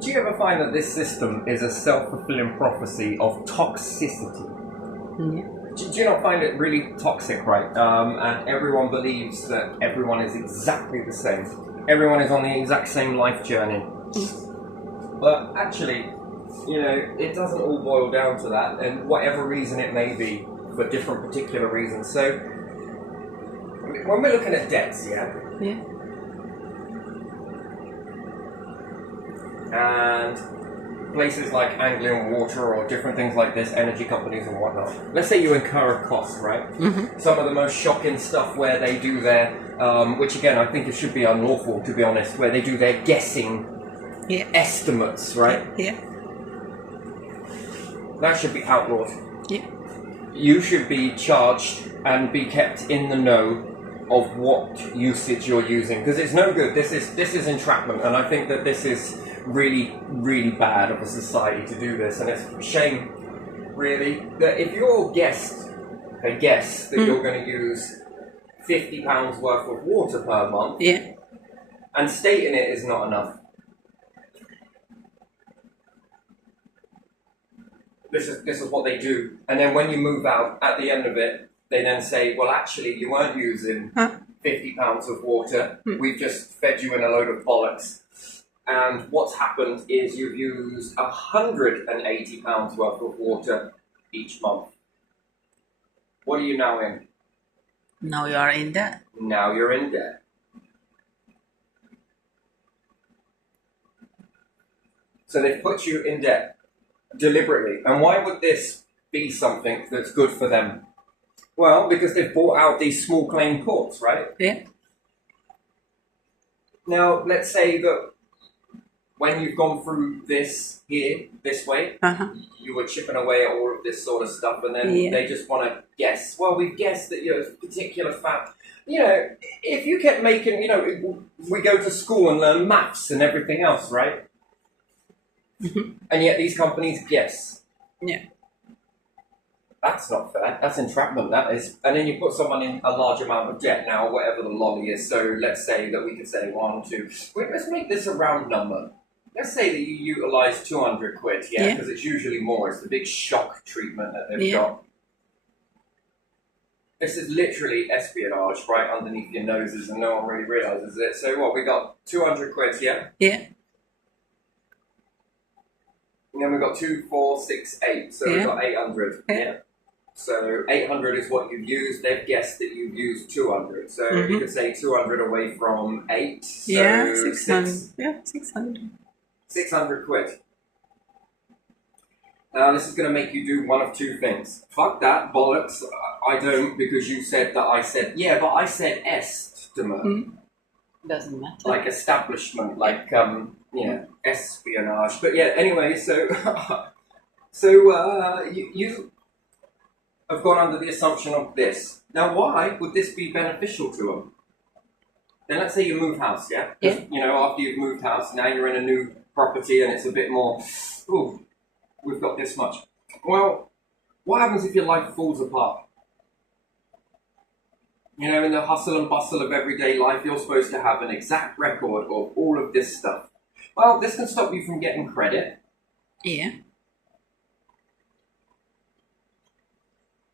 Do you ever find that this system is a self-fulfilling prophecy of toxicity? Yeah. Do you not find it really toxic, right? And everyone believes that everyone is exactly the same. Everyone is on the exact same life journey. But actually, you know, it doesn't all boil down to that, and whatever reason it may be, for different particular reasons. So, when we're looking at debts, Yeah. and places like Anglian Water or different things like this, energy companies and whatnot. Let's say you incur a cost, right? Mm-hmm. Some of the most shocking stuff where they do their, which again I think it should be unlawful to be honest, where they do their guessing estimates, right? Yeah. That should be outlawed. Yeah. You should be charged and be kept in the know of what usage you're using, because it's no good. This is entrapment, and I think that this is really, really bad of a society to do this, and it's a shame, really, that if you're guess that you're going to use £50 worth of water per month, and stating it is not enough. This is what they do, and then when you move out, at the end of it, they then say, well, actually, you weren't using £50 of water. We've just fed you in a load of bollocks. And what's happened is you've used £180 worth of water each month. What are you now in? Now you are in debt. Now you're in debt. So they've put you in debt deliberately. And why would this be something that's good for them? Well, because they've bought out these small claim courts, right? Yeah. Now, let's say that when you've gone through this way, you were chipping away at all of this sort of stuff, and then they just want to guess. Well, we've guessed that you're a particular fact. You know, if you kept making, you know, we go to school and learn maths and everything else, right? And yet these companies guess. Yeah. That's not fair. That's entrapment, that is. And then you put someone in a large amount of debt now, whatever the lolly is. So let's say that we could say 1, 2. Wait, let's make this a round number. Let's say that you utilise 200 quid, because it's usually more. It's the big shock treatment that they've got. This is literally espionage right underneath your noses, and no one really realises it. So what, we got 200 quid, Yeah. And then we got 2, 4, 6, 8. So we got 800. So 800 is what you've used. They've guessed that you've used 200. So you could say 200 away from 8. So 600. 600. 600 quid. Now this is going to make you do one of two things. Fuck that, bollocks. I don't, because you said that I said, but I said estimate. Doesn't matter. Like establishment, like, espionage. But anyway, so you have gone under the assumption of this. Now, why would this be beneficial to them? Then let's say you move house, You know, after you've moved house, now you're in a new property and it's a bit more, we've got this much. Well, what happens if your life falls apart? You know, in the hustle and bustle of everyday life, you're supposed to have an exact record of all of this stuff. Well, this can stop you from getting credit. Yeah.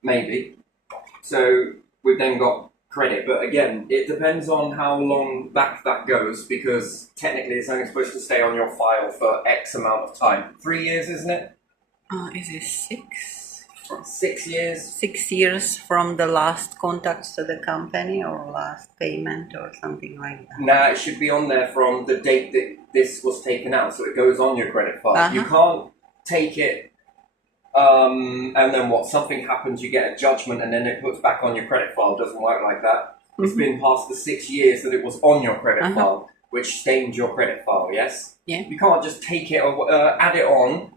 Maybe. So we've then got credit, but again, it depends on how long back that goes, because technically it's only supposed to stay on your file for X amount of time. 3 years, isn't it? Is it 6? 6 years? 6 years from the last contact to the company or last payment or something like that. Nah, it should be on there from the date that this was taken out, so it goes on your credit file. You can't take it, and then something happens, you get a judgment, and then it puts back on your credit file. It doesn't work like that. It's been past the 6 years that it was on your credit file, which stained your credit file, yes? Yeah. You can't just take it or add it on,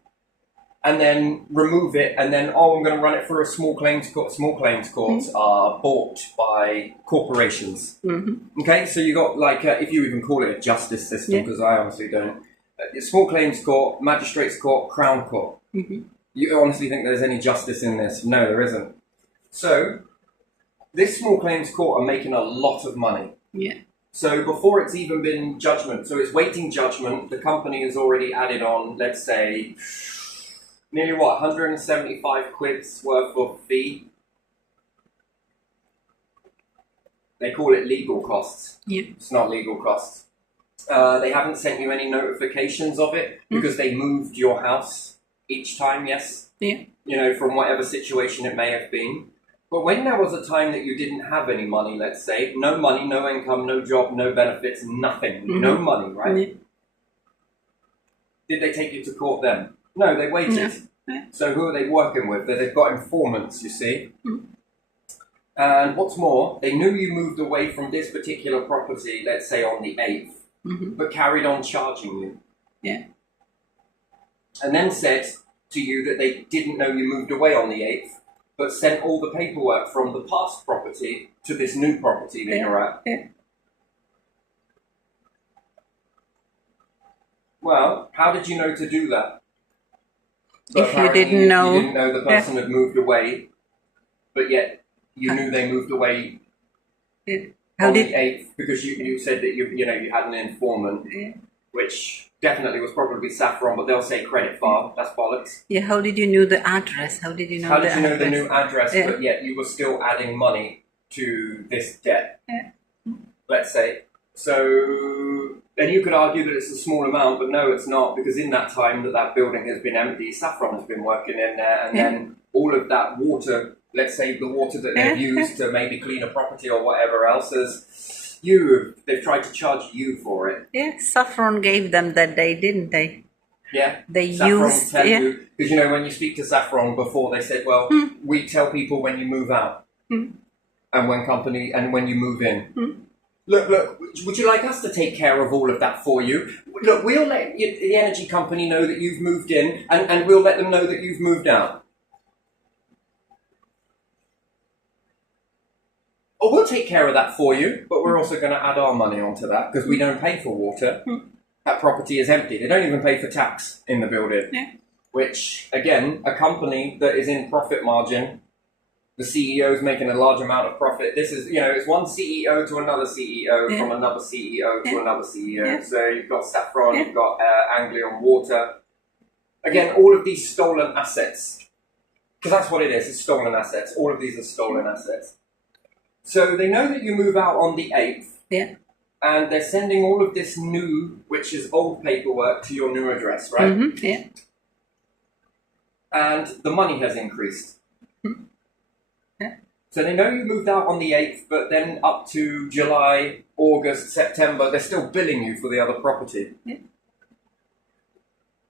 and then remove it, and then, I'm going to run it through a small claims court. Small claims courts are bought by corporations. Okay, so you got, like, if you even call it a justice system, because I honestly don't. Small claims court, magistrates court, crown court. You honestly think there's any justice in this? No, there isn't. So, this small claims court are making a lot of money. Yeah. So before it's even been judgment, so it's waiting judgment, the company has already added on, let's say, nearly 175 quid's worth of fee. They call it legal costs. Yeah. It's not legal costs. They haven't sent you any notifications of it because they moved your house each time, yes? Yeah. You know, from whatever situation it may have been. But when there was a time that you didn't have any money, let's say, no money, no income, no job, no benefits, nothing, no money, right? Yeah. Did they take you to court then? No, they waited. Yeah. So who are they working with? They've got informants, you see. And what's more, they knew you moved away from this particular property, let's say on the 8th, but carried on charging you. Yeah. And then said to you that they didn't know you moved away on the 8th, but sent all the paperwork from the past property to this new property that you're at. Yeah. Well, how did you know to do that? If you didn't know. You didn't know the person had moved away, but yet you knew they moved away on the 8th because you said that you had an informant, which definitely was probably Saffron, but they'll say credit file. That's bollocks. Yeah, how did you know the address? How did you know the new address, but yet you were still adding money to this debt? Yeah. Let's say. So then you could argue that it's a small amount, but no, it's not, because in that time that building has been empty, Saffron has been working in there, and then all of that water, let's say the water that they've used to maybe clean a property or whatever else, they've tried to charge you for it. Yeah, Saffron gave them that day, didn't they? Yeah, they Saffron used tell you, because when you speak to Saffron before, they said, well, we tell people when you move out and when you move in. Look, would you like us to take care of all of that for you? Look, we'll let the energy company know that you've moved in, and we'll let them know that you've moved out. Oh, we'll take care of that for you, but we're also going to add our money onto that because we don't pay for water. That property is empty. They don't even pay for tax in the building. Yeah. Which, again, a company that is in profit margin, the CEO is making a large amount of profit. This is, it's one CEO to another CEO, from another CEO to another CEO. Yeah. So you've got Saffron, you've got Anglian Water. Again, all of these stolen assets. Because that's what it is, it's stolen assets. All of these are stolen assets. So they know that you move out on the 8th. Yeah. And they're sending all of this new, which is old paperwork, to your new address, right? Yeah. And the money has increased. Yeah. So they know you moved out on the 8th, but then up to July, August, September, they're still billing you for the other property. Yeah.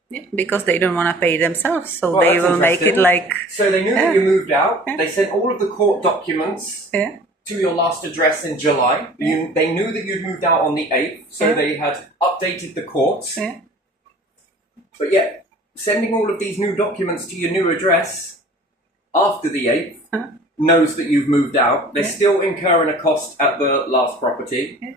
Yeah, because they don't want to pay themselves, so they will make it like... So they knew that you moved out. Yeah. They sent all of the court documents to your last address in July. Yeah. They knew that you'd moved out on the 8th, so they had updated the courts. Yeah. But yet, sending all of these new documents to your new address after the 8th knows that you've moved out. They're still incurring a cost at the last property. Yeah.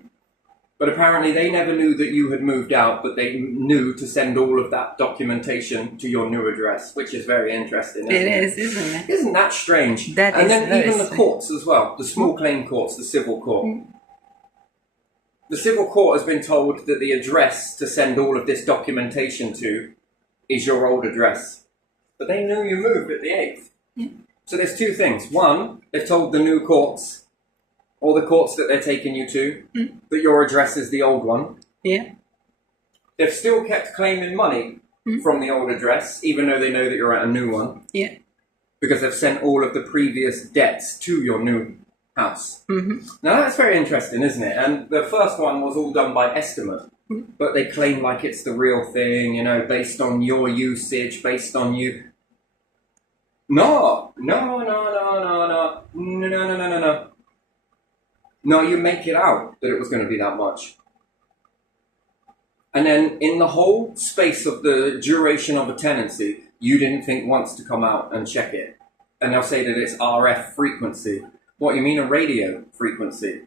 But apparently they never knew that you had moved out, but they knew to send all of that documentation to your new address, which is very interesting, isn't it? Isn't it? Isn't that strange? That and is then very even the courts as well, the small claim courts, the civil court. The civil court has been told that the address to send all of this documentation to is your old address. But they knew you moved at the 8th. So there's two things. One, they've told the new courts, or the courts that they're taking you to, that your address is the old one. Yeah. They've still kept claiming money from the old address, even though they know that you're at a new one. Yeah. Because they've sent all of the previous debts to your new house. Now that's very interesting, isn't it? And the first one was all done by estimate. But they claim like it's the real thing, based on your usage, based on you. No. No, you make it out that it was going to be that much. And then in the whole space of the duration of a tenancy, you didn't think once to come out and check it. And they'll say that it's RF frequency. What, you mean a radio frequency?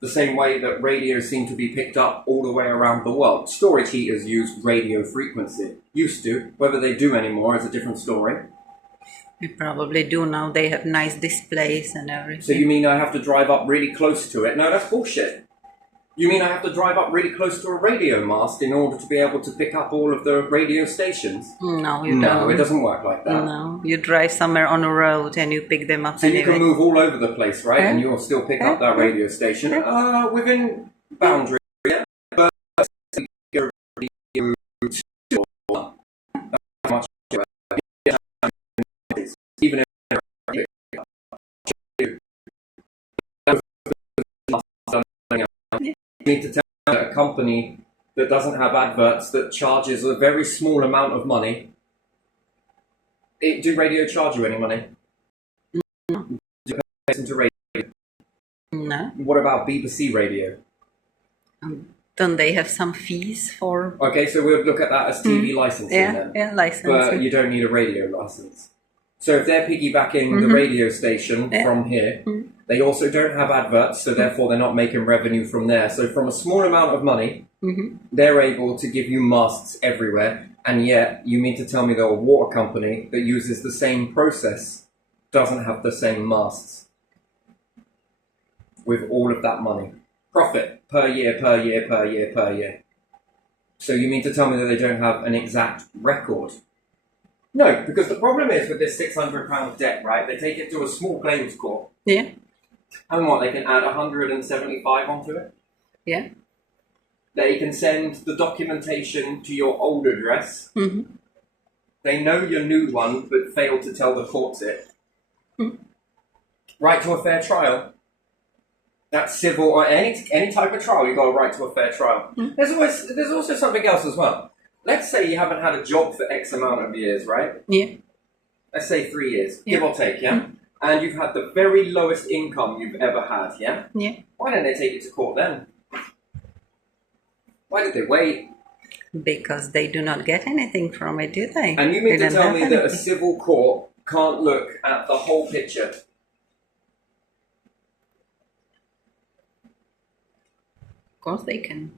The same way that radios seem to be picked up all the way around the world. Storage heaters use radio frequency. Used to. Whether they do anymore is a different story. They probably do now. They have nice displays and everything. So you mean I have to drive up really close to it? No, that's bullshit. You mean I have to drive up really close to a radio mast in order to be able to pick up all of the radio stations? No, you No, don't. it doesn't work like that. No, you drive somewhere on a road and you pick them up So you anyway. can move all over the place, right? Yeah. And you'll still pick up that radio station within boundaries. Yeah. But even if you need to tell a company that doesn't have adverts that charges a very small amount of money. Do radio charge you any money? No. Do you listen to radio? No. What about BBC Radio? Don't they have some fees for? Okay, so we'll look at that as TV licensing then. Yeah, licensing. But you don't need a radio license. So if they're piggybacking the radio station from here, they also don't have adverts, so therefore they're not making revenue from there. So from a small amount of money, they're able to give you masts everywhere, and yet you mean to tell me that a water company that uses the same process doesn't have the same masts with all of that money. Profit per year, per year, per year, per year. So you mean to tell me that they don't have an exact record? No, because the problem is with this £600 debt, right? They take it to a small claims court. Yeah. And what, they can add 175 onto it? Yeah. They can send the documentation to your old address. They know your new one, but fail to tell the courts it. Right to a fair trial. That's civil or any type of trial, you've got a right to a fair trial. There's also something else as well. Let's say you haven't had a job for X amount of years, right? Yeah. Let's say 3 years, give or take, yeah? And you've had the very lowest income you've ever had, yeah? Yeah. Why don't they take you to court then? Why did they wait? Because they do not get anything from it, do they? And you mean They to don't tell have me that a anything. civil court can't look at the whole picture? Of course they can.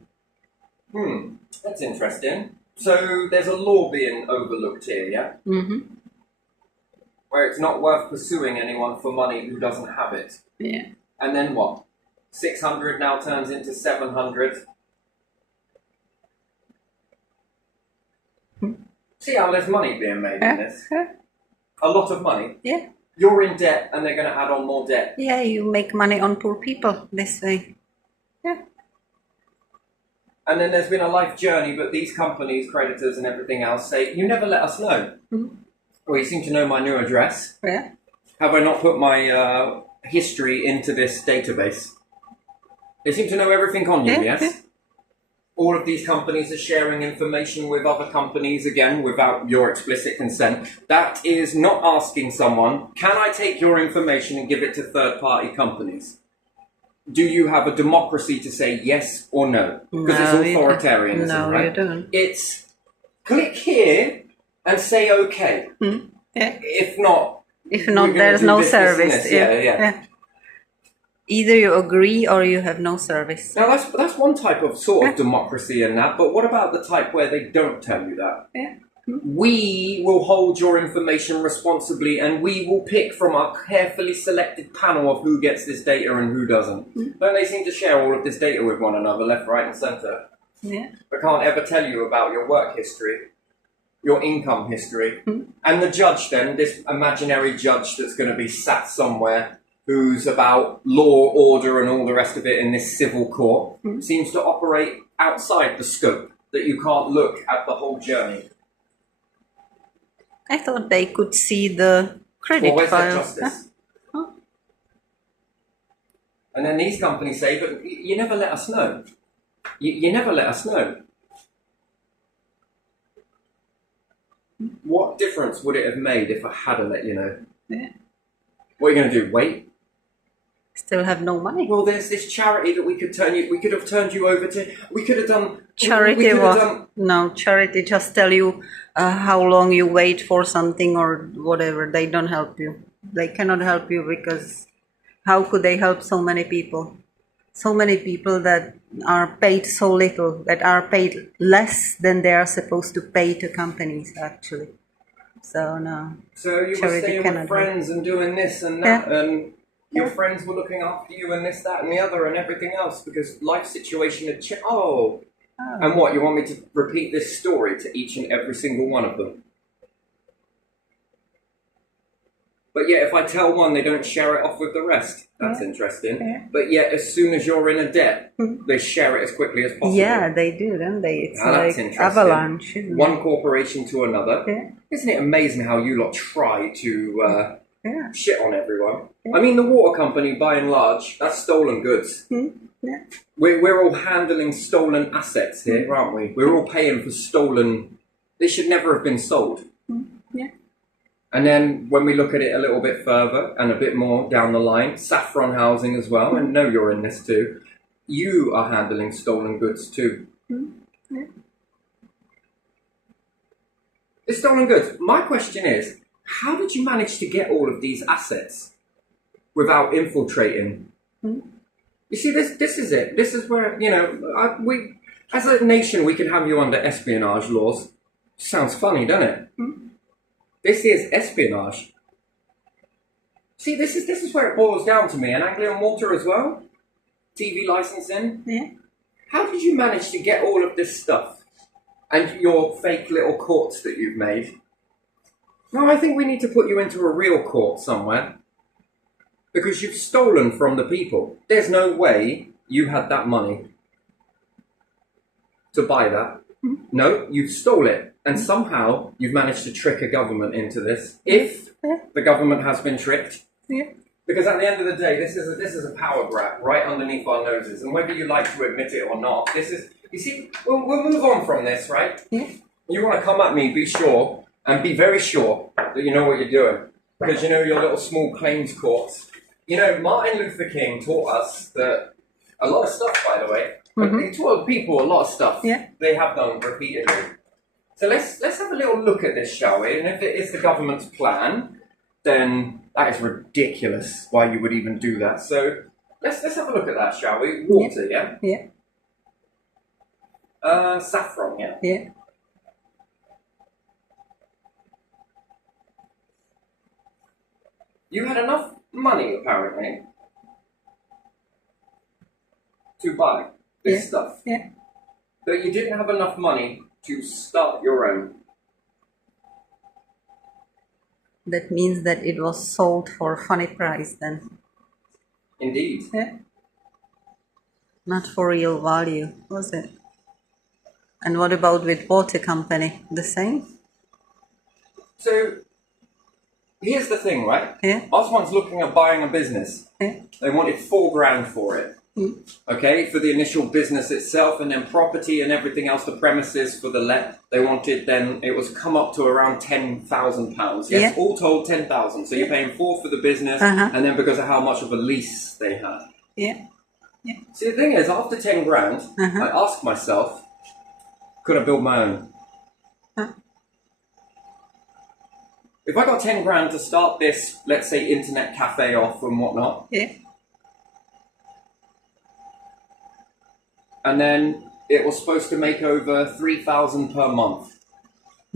That's interesting. So there's a law being overlooked here, yeah? Where it's not worth pursuing anyone for money who doesn't have it. Yeah. And then what? 600 now turns into 700. See how there's money being made in this? A lot of money. Yeah. You're in debt and they're going to add on more debt. Yeah, you make money on poor people this way. Yeah. And then there's been a life journey, but these companies, creditors and everything else say, you never let us know. Well, you seem to know my new address. Yeah. Have I not put my history into this database? They seem to know everything on you, Yeah. yes? All of these companies are sharing information with other companies, again, without your explicit consent. That is not asking someone, can I take your information and give it to third-party companies? Do you have a democracy to say yes or no? Because No, it's you authoritarianism, don't. No, right? you don't. It's click here and say okay. Yeah. If not, If we're not, gonna there's do no this, this, and service. this. Yeah. Either you agree or you have no service. Now that's one type of sort of democracy in that, but what about the type where they don't tell you that? Yeah. We will hold your information responsibly and we will pick from our carefully selected panel of who gets this data and who doesn't. Don't they seem to share all of this data with one another, left, right and centre? Yeah. But can't ever tell you about your work history, your income history. And the judge then, this imaginary judge that's going to be sat somewhere who's about law, order and all the rest of it in this civil court, seems to operate outside the scope, that you can't look at the whole journey. I thought they could see the credit Well, where's that file. justice? And then these companies say, but you never let us know. You never let us know. What difference would it have made if I hadn't let you know? Yeah. What are you going to do? Wait? Still have no money. Well, there's this charity that we could have turned you over to. We could have done... Charity we could have was done, no charity. Just tell you how long you wait for something or whatever. They don't help you. They cannot help you because how could they help so many people? So many people that are paid so little, that are paid less than they are supposed to pay to companies actually. So no. So you were Charity staying cannot with friends and doing this and that, and Your friends were looking after you and this, that and the other and everything else because life situation had changed. Oh. And what, you want me to repeat this story to each and every single one of them? But yet, if I tell one, they don't share it off with the rest. That's interesting. Yeah. But yet, as soon as you're in a debt, they share it as quickly as possible. Yeah, they do, don't they? It's That's like interesting. avalanche. Isn't One corporation to another. Yeah. Isn't it amazing how you lot try to Yeah. shit on everyone? I mean, the water company, by and large, that's stolen goods. Yeah. We're all handling stolen assets here, aren't we? We're all paying for stolen... They should never have been sold. Yeah. And then when we look at it a little bit further and a bit more down the line, Saffron Housing as well, and know you're in this too, you are handling stolen goods too. Yeah. It's stolen goods. My question is, how did you manage to get all of these assets without infiltrating? You see, this is it. This is where, you know, we, as a nation, we can have you under espionage laws. Sounds funny, doesn't it? This is espionage. See, this is where it boils down to me. And Anglian Water as well. TV licensing. Yeah. How did you manage to get all of this stuff? And your fake little courts that you've made? No, I think we need to put you into a real court somewhere. Because you've stolen from the people. There's no way you had that money to buy that. No, you've stole it. And somehow you've managed to trick a government into this. If the government has been tricked. Yeah. Because at the end of the day, this is a power grab right underneath our noses. And whether you like to admit it or not, this is... You see, we'll move on from this, right? Yeah. You want to come at me, be sure, and be very sure that you know what you're doing. Because you know your little small claims courts. You know, Martin Luther King taught us that... A lot of stuff, by the way. He taught people a lot of stuff. Yeah. They have done repeatedly. So let's have a little look at this, shall we? And if it is the government's plan, then that is ridiculous why you would even do that. So let's have a look at that, shall we? Water, yeah? Yeah. Saffron, yeah? Yeah. You had enough money, apparently, to buy this stuff. Yeah. But you didn't have enough money to start your own. That means that it was sold for a funny price then. Indeed. Yeah. Not for real value, was it? And what about with water company? The same? So, here's the thing, right? Yeah. I was once looking at buying a business. Yeah. They wanted $4,000 for it. Okay, for the initial business itself, and then property and everything else, the premises for the let. They wanted then it was come up to around £10,000. Yes, Yeah. all told 10,000. So you're paying $4,000 for the business, and then because of how much of a lease they had. Yeah. See, the thing is, after 10 grand, I asked myself, could I build my own? If I got 10 grand to start this, let's say, internet cafe off and whatnot, Yeah. and then it was supposed to make over 3,000 per month,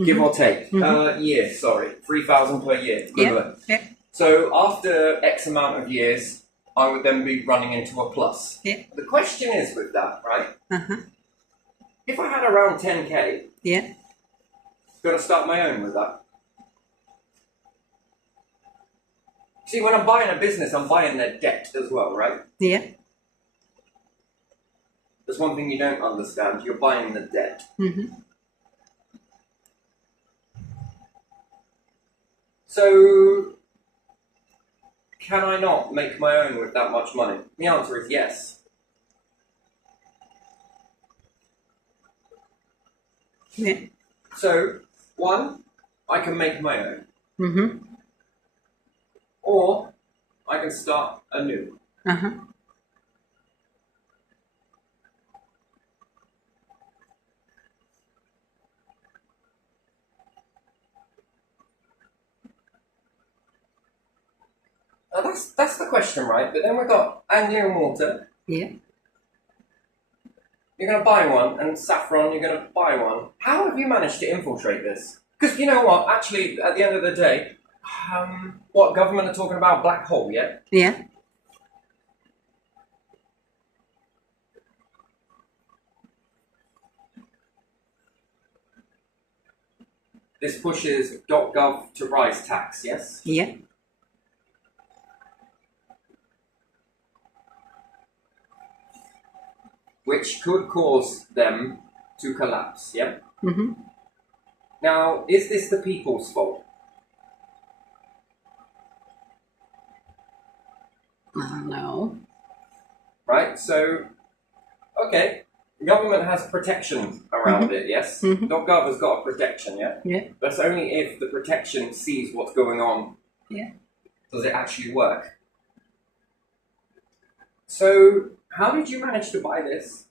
give or take. Year, sorry, 3,000 per year. Yeah. Yeah. So after X amount of years, I would then be running into a plus. Yeah. The question is with that, right? If I had around 10k, Yeah. gonna start my own with that. See, when I'm buying a business, I'm buying their debt as well, right? Yeah. There's one thing you don't understand. You're buying the debt. So, can I not make my own with that much money? The answer is yes. Yeah. So, one, I can make my own. Or, I can start anew. Now that's the question, right? But then we've got Anglian Water. Yeah. You're going to buy one, and Saffron, you're going to buy one. How have you managed to infiltrate this? Because you know what? Actually, at the end of the day, what government are talking about? Black hole, yeah? Yeah. This pushes .gov to rise tax, yes? Yeah. Which could cause them to collapse, yeah? Mm-hmm. Now, is this the people's fault? No. Right, so, okay, the government has protection around it, yes? .gov has got a protection, yeah? Yeah. That's only if the protection sees what's going on. Yeah. Does it actually work? So, how did you manage to buy this?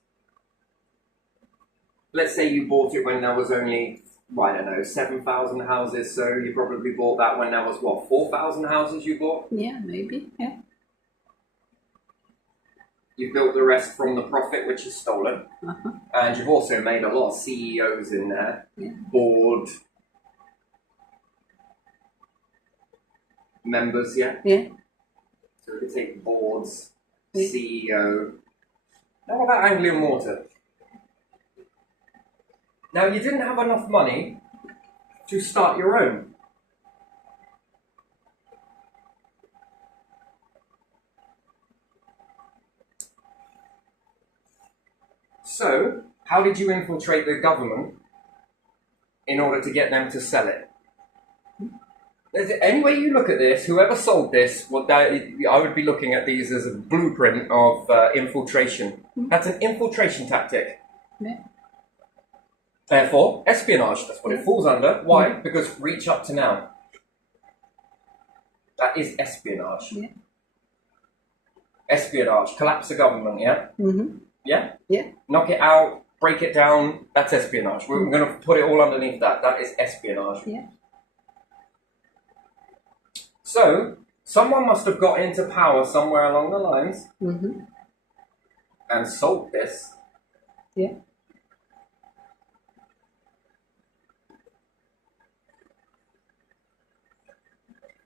Let's say you bought it when there was only, I don't know, 7,000 houses, so you probably bought that when there was, what, 4,000 houses you bought? Yeah, maybe. Yeah. You built the rest from the profit, which is stolen. Uh-huh. And you've also made a lot of CEOs in there, Yeah. board members, yeah? Yeah. So we could take boards, Yeah. CEO. Now what about Anglian Water? Now you didn't have enough money to start your own. So, how did you infiltrate the government in order to get them to sell it? Any way you look at this, whoever sold this, I would be looking at these as a blueprint of infiltration. That's an infiltration tactic. Yeah. Therefore, espionage, that's what it falls under. Why? Because reach up to now. That is espionage. Yeah. Espionage, collapse the government, yeah? Mm-hmm. Yeah? Yeah. Knock it out, break it down, that's espionage. We're going to put it all underneath that. That is espionage. Yeah. So, someone must have got into power somewhere along the lines Mm-hmm. and sold this. Yeah.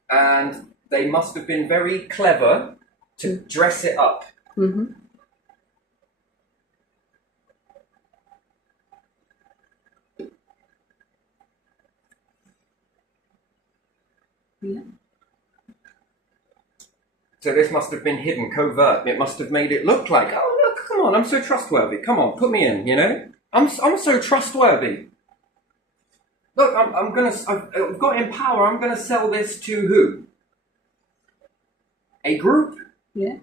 And they must have been very clever to dress it up. Mm-hmm. Yeah. So this must have been hidden, covert. It must have made it look like, oh look, come on, I'm so trustworthy. Come on, put me in, you know? I'm so trustworthy. Look, I've got in power. I'm gonna sell this to who? A group? Yeah.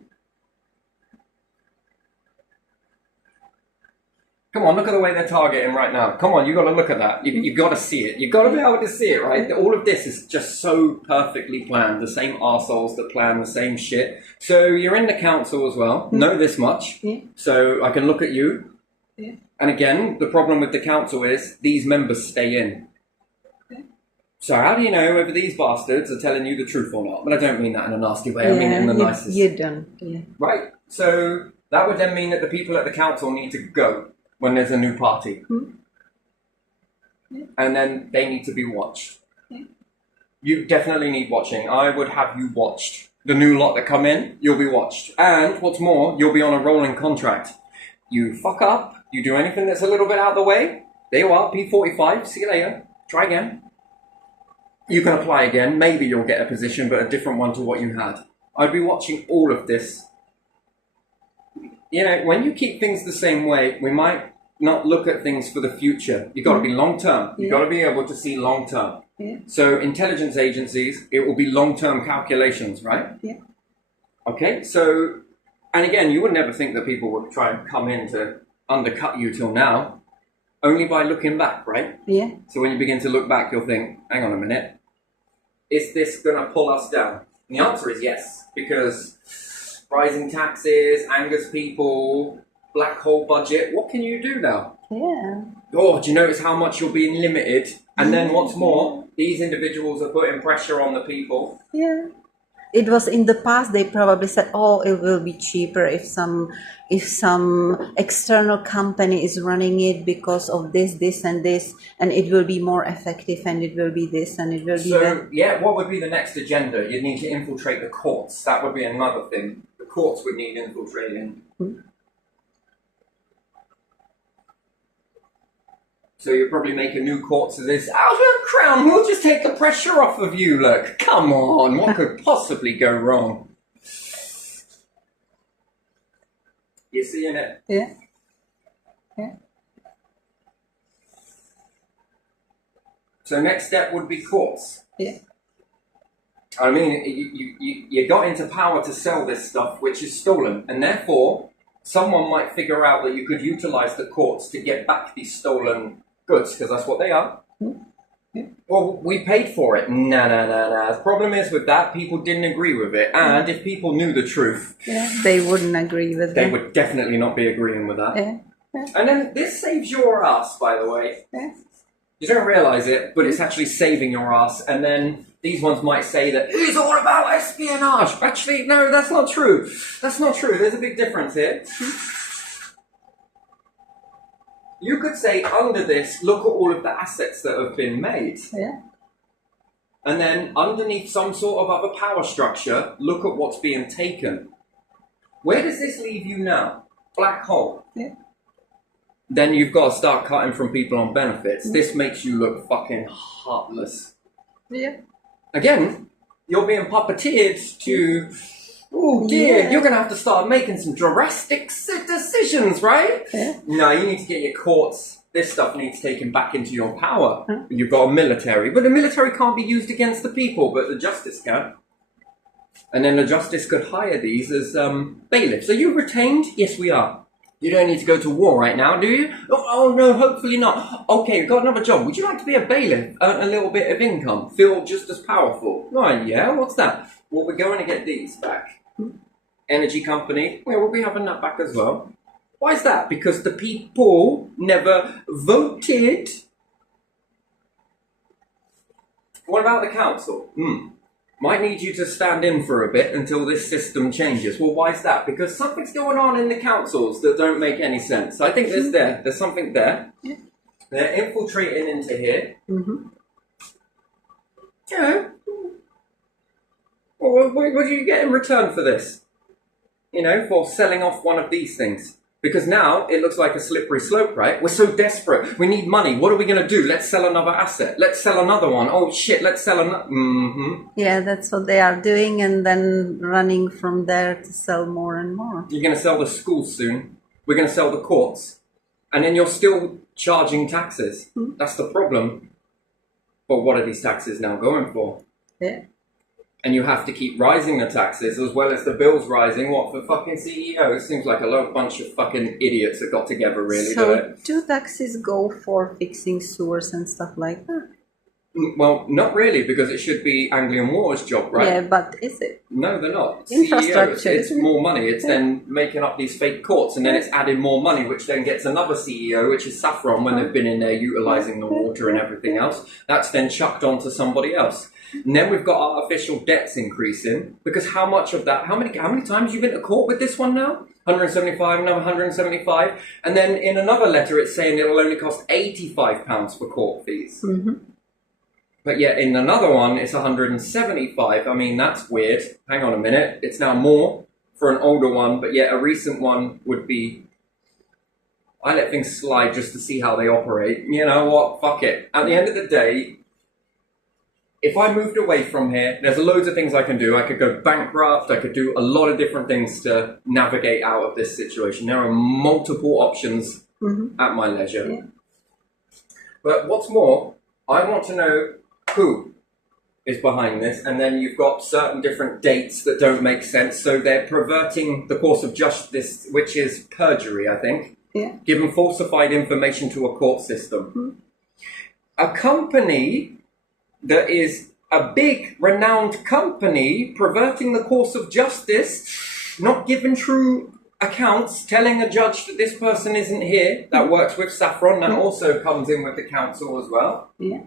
Come on, look at the way they're targeting right now. Come on, you got to look at that. You've got to see it. You've got to be able to see it, right? All of this is just so perfectly planned. The same arseholes that plan the same shit. So you're in the council as well. Know this much. Yeah. So I can look at you. Yeah. And again, the problem with the council is these members stay in. Yeah. So how do you know whether these bastards are telling you the truth or not? But I don't mean that in a nasty way. I mean it in the nicest. You don't. Yeah. Right. So that would then mean that the people at the council need to go when there's a new party. Yeah. And then they need to be watched. Yeah. You definitely need watching. I would have you watched. The new lot that come in, you'll be watched. And what's more, you'll be on a rolling contract. You fuck up, you do anything that's a little bit out of the way, there you are, P45, see you later, try again. You can apply again, maybe you'll get a position, but a different one to what you had. I'd be watching all of this. You know, when you keep things the same way, we might not look at things for the future. You've got to be long-term. You've got to be able to see long-term. Yeah. So intelligence agencies, it will be long-term calculations, right? Yeah. Okay, so, and again, you would never think that people would try and come in to undercut you till now, only by looking back, right? Yeah. So when you begin to look back, you'll think, hang on a minute, is this going to pull us down? And the answer is yes, because rising taxes, angers people, black hole budget, what can you do now? Yeah. Oh, do you notice how much you're being limited? And then what's more, these individuals are putting pressure on the people. Yeah. It was in the past they probably said, oh, it will be cheaper if some external company is running it because of this and this, and it will be more effective, and it will be this and it will be that. So, yeah, what would be the next agenda? You'd need to infiltrate the courts. That would be another thing. The courts would need infiltrating. So you'll probably make a new court to this. Oh, look, Crown, we'll just take the pressure off of you, look. Come on, what could possibly go wrong? You seeing it? Yeah. Yeah. So next step would be courts. Yeah. I mean, you got into power to sell this stuff, which is stolen, and therefore someone might figure out that you could utilize the courts to get back these stolen goods, because that's what they are. Yeah. Well, we paid for it. Nah. The problem is with that, people didn't agree with it, and if people knew the truth, They wouldn't agree with they that. would definitely not be agreeing with that. Yeah. And then this saves your ass, by the way. Yeah. You don't realize it, but it's actually saving your ass. And then these ones might say that it's all about espionage. Actually, no, that's not true. That's not true. There's a big difference here. You could say under this, look at all of the assets that have been made. Yeah. And then underneath some sort of other power structure, look at what's being taken. Where does this leave you now? Black hole. Yeah. Then you've got to start cutting from people on benefits. This makes you look fucking heartless. Yeah. Again, you're being puppeteered to, oh dear, Yeah. you're going to have to start making some drastic decisions, right? Yeah. No, you need to get your courts. This stuff needs taken back into your power. You've got a military, but the military can't be used against the people, but the justice can. And then the justice could hire these as bailiffs. Are you retained? Yes, we are. You don't need to go to war right now, do you? Oh no, hopefully not. Okay, we've got another job. Would you like to be a bailiff? Earn a little bit of income. Feel just as powerful. Right, yeah, what's that? Well, we're going to get these back. Energy company, well, we'll be having that back as well. Why is that? Because the people never voted. What about the council? Might need you to stand in for a bit until this system changes. Well, why is that? Because something's going on in the councils that don't make any sense. I think there's something there. Yeah. They're infiltrating into here. Mm-hmm. Yeah. Well, what do you get in return for this? You know, for selling off one of these things. Because now it looks like a slippery slope, right? We're so desperate. We need money. What are we going to do? Let's sell another asset. Let's sell another one. Oh, shit, let's sell another. Yeah, that's what they are doing, and then running from there to sell more and more. You're going to sell the schools soon. We're going to sell the courts. And then you're still charging taxes. That's the problem. But what are these taxes now going for? Yeah. And you have to keep rising the taxes as well as the bills rising. What, for fucking CEOs? Seems like a bunch of fucking idiots that got together, really, do So it? do taxes go for fixing sewers and stuff like that? Well, not really, because it should be Anglian Water's job, right? Yeah, but is it? No, they're not. Infrastructure, CEO, it's isn't it? more money. It's then making up these fake courts, and then it's adding more money, which then gets another CEO, which is Saffron, when they've been in there utilising the water and everything else. That's then chucked onto somebody else. And then we've got artificial debts increasing, because how much of that, how many times you've been to court with this one now? 175, another 175. And then in another letter it's saying it'll only cost £85 for court fees. Mm-hmm. But yet in another one it's 175. I mean, that's weird. Hang on a minute. It's now more for an older one, but yet a recent one would be... I let things slide just to see how they operate. You know what? Fuck it. At the end of the day, if I moved away from here, there's loads of things I can do. I could go bankrupt. I could do a lot of different things to navigate out of this situation. There are multiple options at my leisure. Yeah. But what's more, I want to know who is behind this. And then you've got certain different dates that don't make sense. So they're perverting the course of justice, which is perjury, I think. Yeah. Giving falsified information to a court system. A company that is a big, renowned company perverting the course of justice, not giving true accounts, telling a judge that this person isn't here, that works with Saffron, that also comes in with the council as well. Yeah.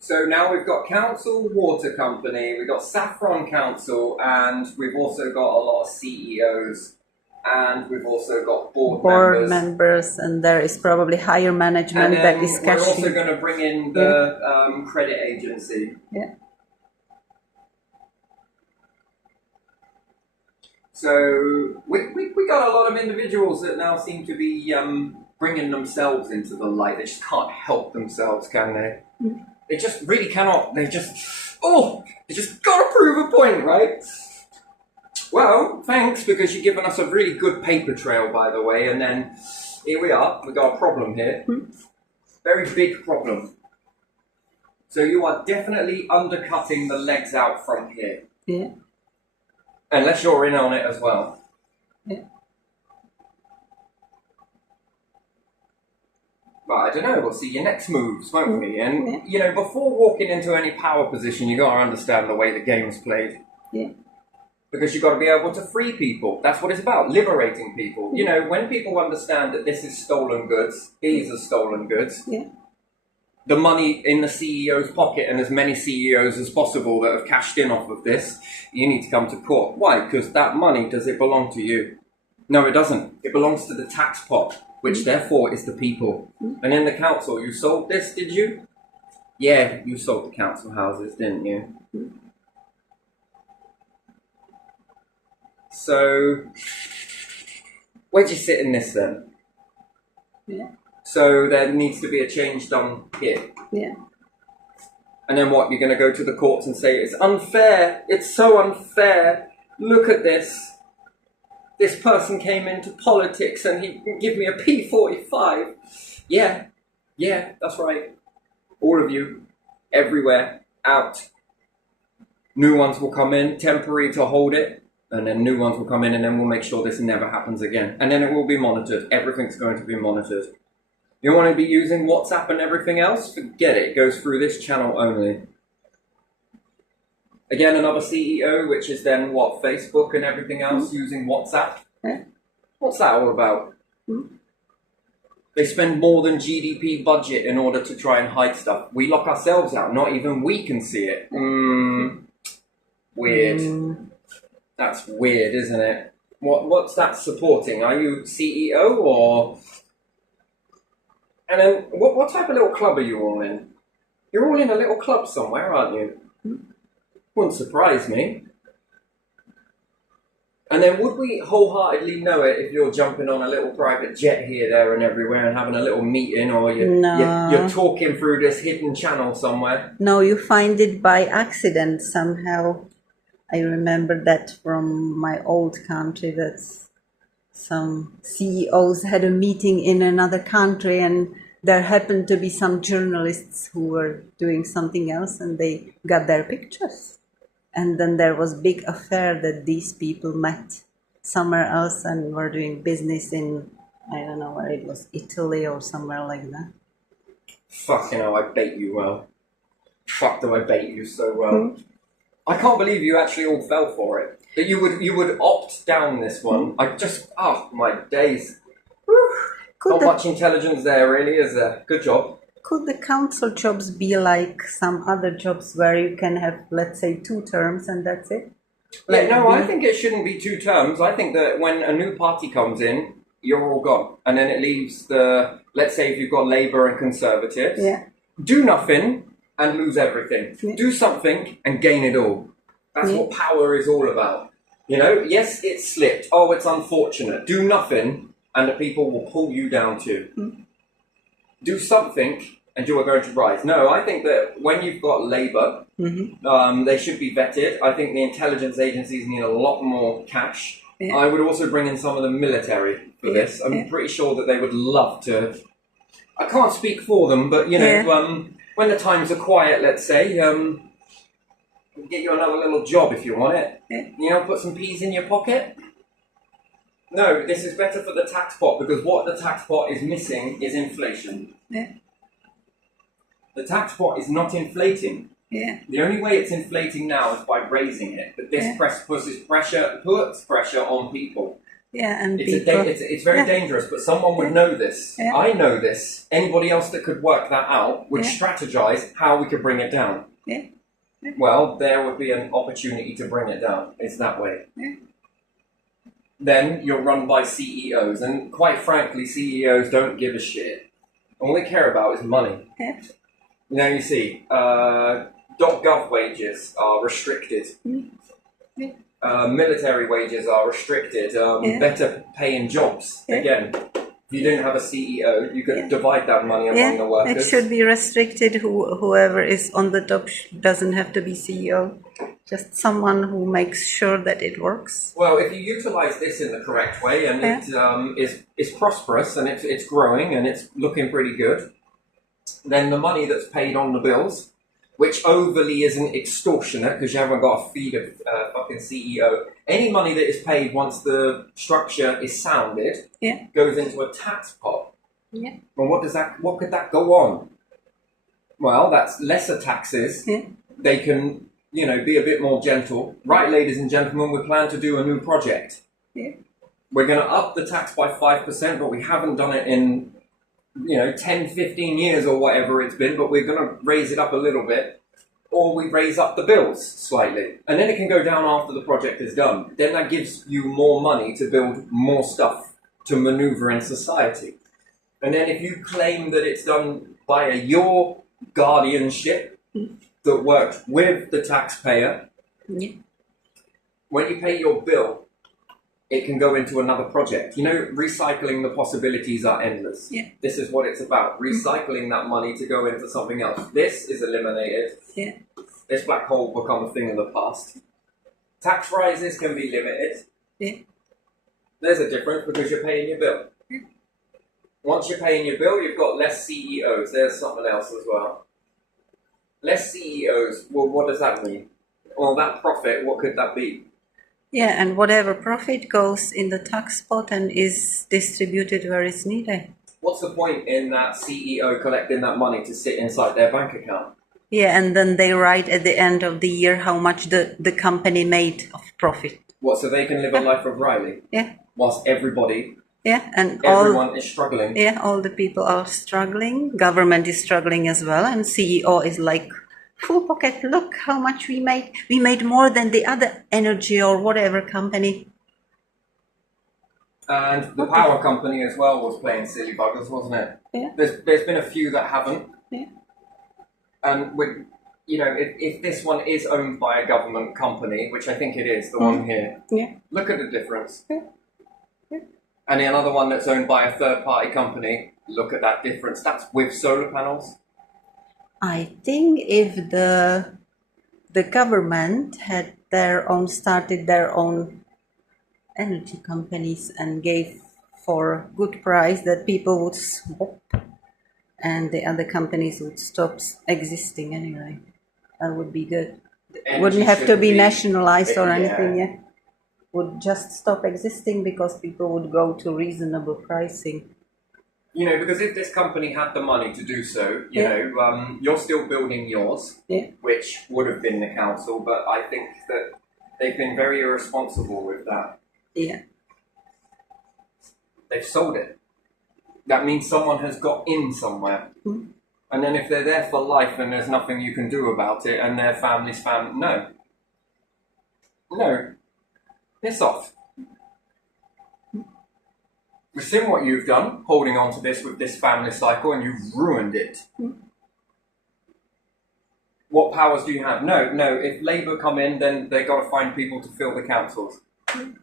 So now we've got Council Water Company, we've got Saffron Council, and we've also got a lot of CEOs. And we've also got board members, and there is probably higher management that is we're cashing. also going to bring in the credit agency. Yeah. So we got a lot of individuals that now seem to be bringing themselves into the light. They just can't help themselves, can they? They just really cannot. They just got to prove a point, right? Well, thanks, because you've given us a really good paper trail, by the way, and then here we are. We got a problem here. Very big problem. So you are definitely undercutting the legs out from here. Yeah. Unless you're in on it as well. Yeah. But I don't know, we'll see your next moves, won't we? And, you know, before walking into any power position, you got to understand the way the game's played. Yeah. Because you've got to be able to free people. That's what it's about, liberating people. You know, when people understand that this is stolen goods, these are stolen goods, Yeah. the money in the CEO's pocket and as many CEOs as possible that have cashed in off of this, you need to come to court. Why? Because that money, does it belong to you? No, it doesn't. It belongs to the tax pot, which therefore is the people. And in the council, you sold this, did you? Yeah, you sold the council houses, didn't you? So, where'd you sit in this then? Yeah. So there needs to be a change done here. Yeah. And then what? You're going to go to the courts and say, it's unfair. It's so unfair. Look at this. This person came into politics and he can give me a P45. Yeah. Yeah, that's right. All of you, everywhere, out. New ones will come in, temporary to hold it. And then new ones will come in, and then we'll make sure this never happens again. And then it will be monitored. Everything's going to be monitored. You want to be using WhatsApp and everything else? Forget it. It goes through this channel only. Again, another CEO, which is then what? Facebook and everything else using WhatsApp? Yeah. What's that all about? They spend more than GDP budget in order to try and hide stuff. We lock ourselves out. Not even we can see it. Weird. That's weird, isn't it? What's that supporting? Are you CEO or... And then, what type of little club are you all in? You're all in a little club somewhere, aren't you? Wouldn't surprise me. And then would we wholeheartedly know it if you're jumping on a little private jet here, there and everywhere and having a little meeting, or you're talking through this hidden channel somewhere? No, you find it by accident somehow. I remember that from my old country, that some CEOs had a meeting in another country and there happened to be some journalists who were doing something else and they got their pictures. And then there was big affair that these people met somewhere else and were doing business in, I don't know where it was, Italy or somewhere like that. Fucking hell, I bait you well. Fuck, do I bait you so well. I can't believe you actually all fell for it. That you would opt down this one. I just, my days. Not much intelligence there, really, is there? Good job. Could the council jobs be like some other jobs where you can have, let's say, 2 terms and that's it? Like, no, I think it shouldn't be 2 terms. I think that when a new party comes in, you're all gone. And then it leaves the, let's say if you've got Labour and Conservatives, do nothing and lose everything. Yeah. Do something and gain it all. That's what power is all about. You know, yes, it slipped. Oh, it's unfortunate. Do nothing and the people will pull you down too. Do something and you are going to rise. No, I think that when you've got Labour, they should be vetted. I think the intelligence agencies need a lot more cash. Yeah. I would also bring in some of the military for this. I'm pretty sure that they would love to. I can't speak for them, but, you know, when the times are quiet, let's say, get you another little job if you want it. You know, put some peas in your pocket. No, this is better for the tax pot because what the tax pot is missing is inflation. The tax pot is not inflating. The only way it's inflating now is by raising it. But this puts pressure on people. And it's very dangerous, but someone would know this. I know this. Anybody else that could work that out would strategize how we could bring it down. Well, there would be an opportunity to bring it down. It's that way. Then you're run by CEOs, and quite frankly, CEOs don't give a shit. All they care about is money. Now you see, .gov wages are restricted. military wages are restricted, better paying jobs. Yeah. Again, if you didn't have a CEO, you could divide that money among Yeah, the workers. it should be restricted. Whoever is on the top doesn't have to be CEO. Just someone who makes sure that it works. Well, if you utilize this in the correct way, and it is prosperous and it's growing and it's looking pretty good, then the money that's paid on the bills, which overly isn't extortionate because you haven't got to feed a fucking CEO, any money that is paid once the structure is sounded goes into a tax pot. Yeah. Well, what could that go on? Well, that's lesser taxes. Yeah. They can, be a bit more gentle. Right, ladies and gentlemen, we plan to do a new project. Yeah. We're going to up the tax by 5%, but we haven't done it in 10, 15 years or whatever it's been, but we're going to raise it up a little bit, or we raise up the bills slightly. And then it can go down after the project is done. Then that gives you more money to build more stuff to maneuver in society. And then if you claim that it's done by your guardianship that worked with the taxpayer, when you pay your bill, it can go into another project. Recycling, the possibilities are endless. Yeah. This is what it's about. Recycling that money to go into something else. This is eliminated. Yeah. This black hole will become a thing of the past. Tax rises can be limited. Yeah. There's a difference because you're paying your bill. Yeah. Once you're paying your bill, you've got less CEOs. There's something else as well. Less CEOs. Well, what does that mean? Well, that profit, what could that be? Yeah, and whatever profit goes in the tax pot and is distributed where it's needed. What's the point in that CEO collecting that money to sit inside their bank account? Yeah, and then they write at the end of the year how much the company made of profit. What, so they can live a life of Riley? Yeah. Whilst everybody, and everyone is struggling. Yeah, all the people are struggling. Government is struggling as well, and CEO is like, full pocket, look how much we made. We made more than the other energy or whatever company. And the power company as well was playing silly buggers, wasn't it? Yeah. There's been a few that haven't. Yeah. And if this one is owned by a government company, which I think it is, the one here, look at the difference. Yeah. Yeah. And the other one that's owned by a third-party company, look at that difference. That's with solar panels. I think if the government had started their own energy companies and gave for good price, that people would swap and the other companies would stop existing anyway. That would be good. It wouldn't have to be nationalized or anything, Would just stop existing because people would go to reasonable pricing. Because if this company had the money to do so, you're still building yours, which would have been the council, but I think that they've been very irresponsible with that. Yeah. They've sold it. That means someone has got in somewhere. Mm. And then if they're there for life and there's nothing you can do about it and their family's family, no. Piss off. We've seen what you've done, holding on to this with this family cycle, and you've ruined it. Mm. What powers do you have? No. If Labour come in, then they got to find people to fill the councils. Mm.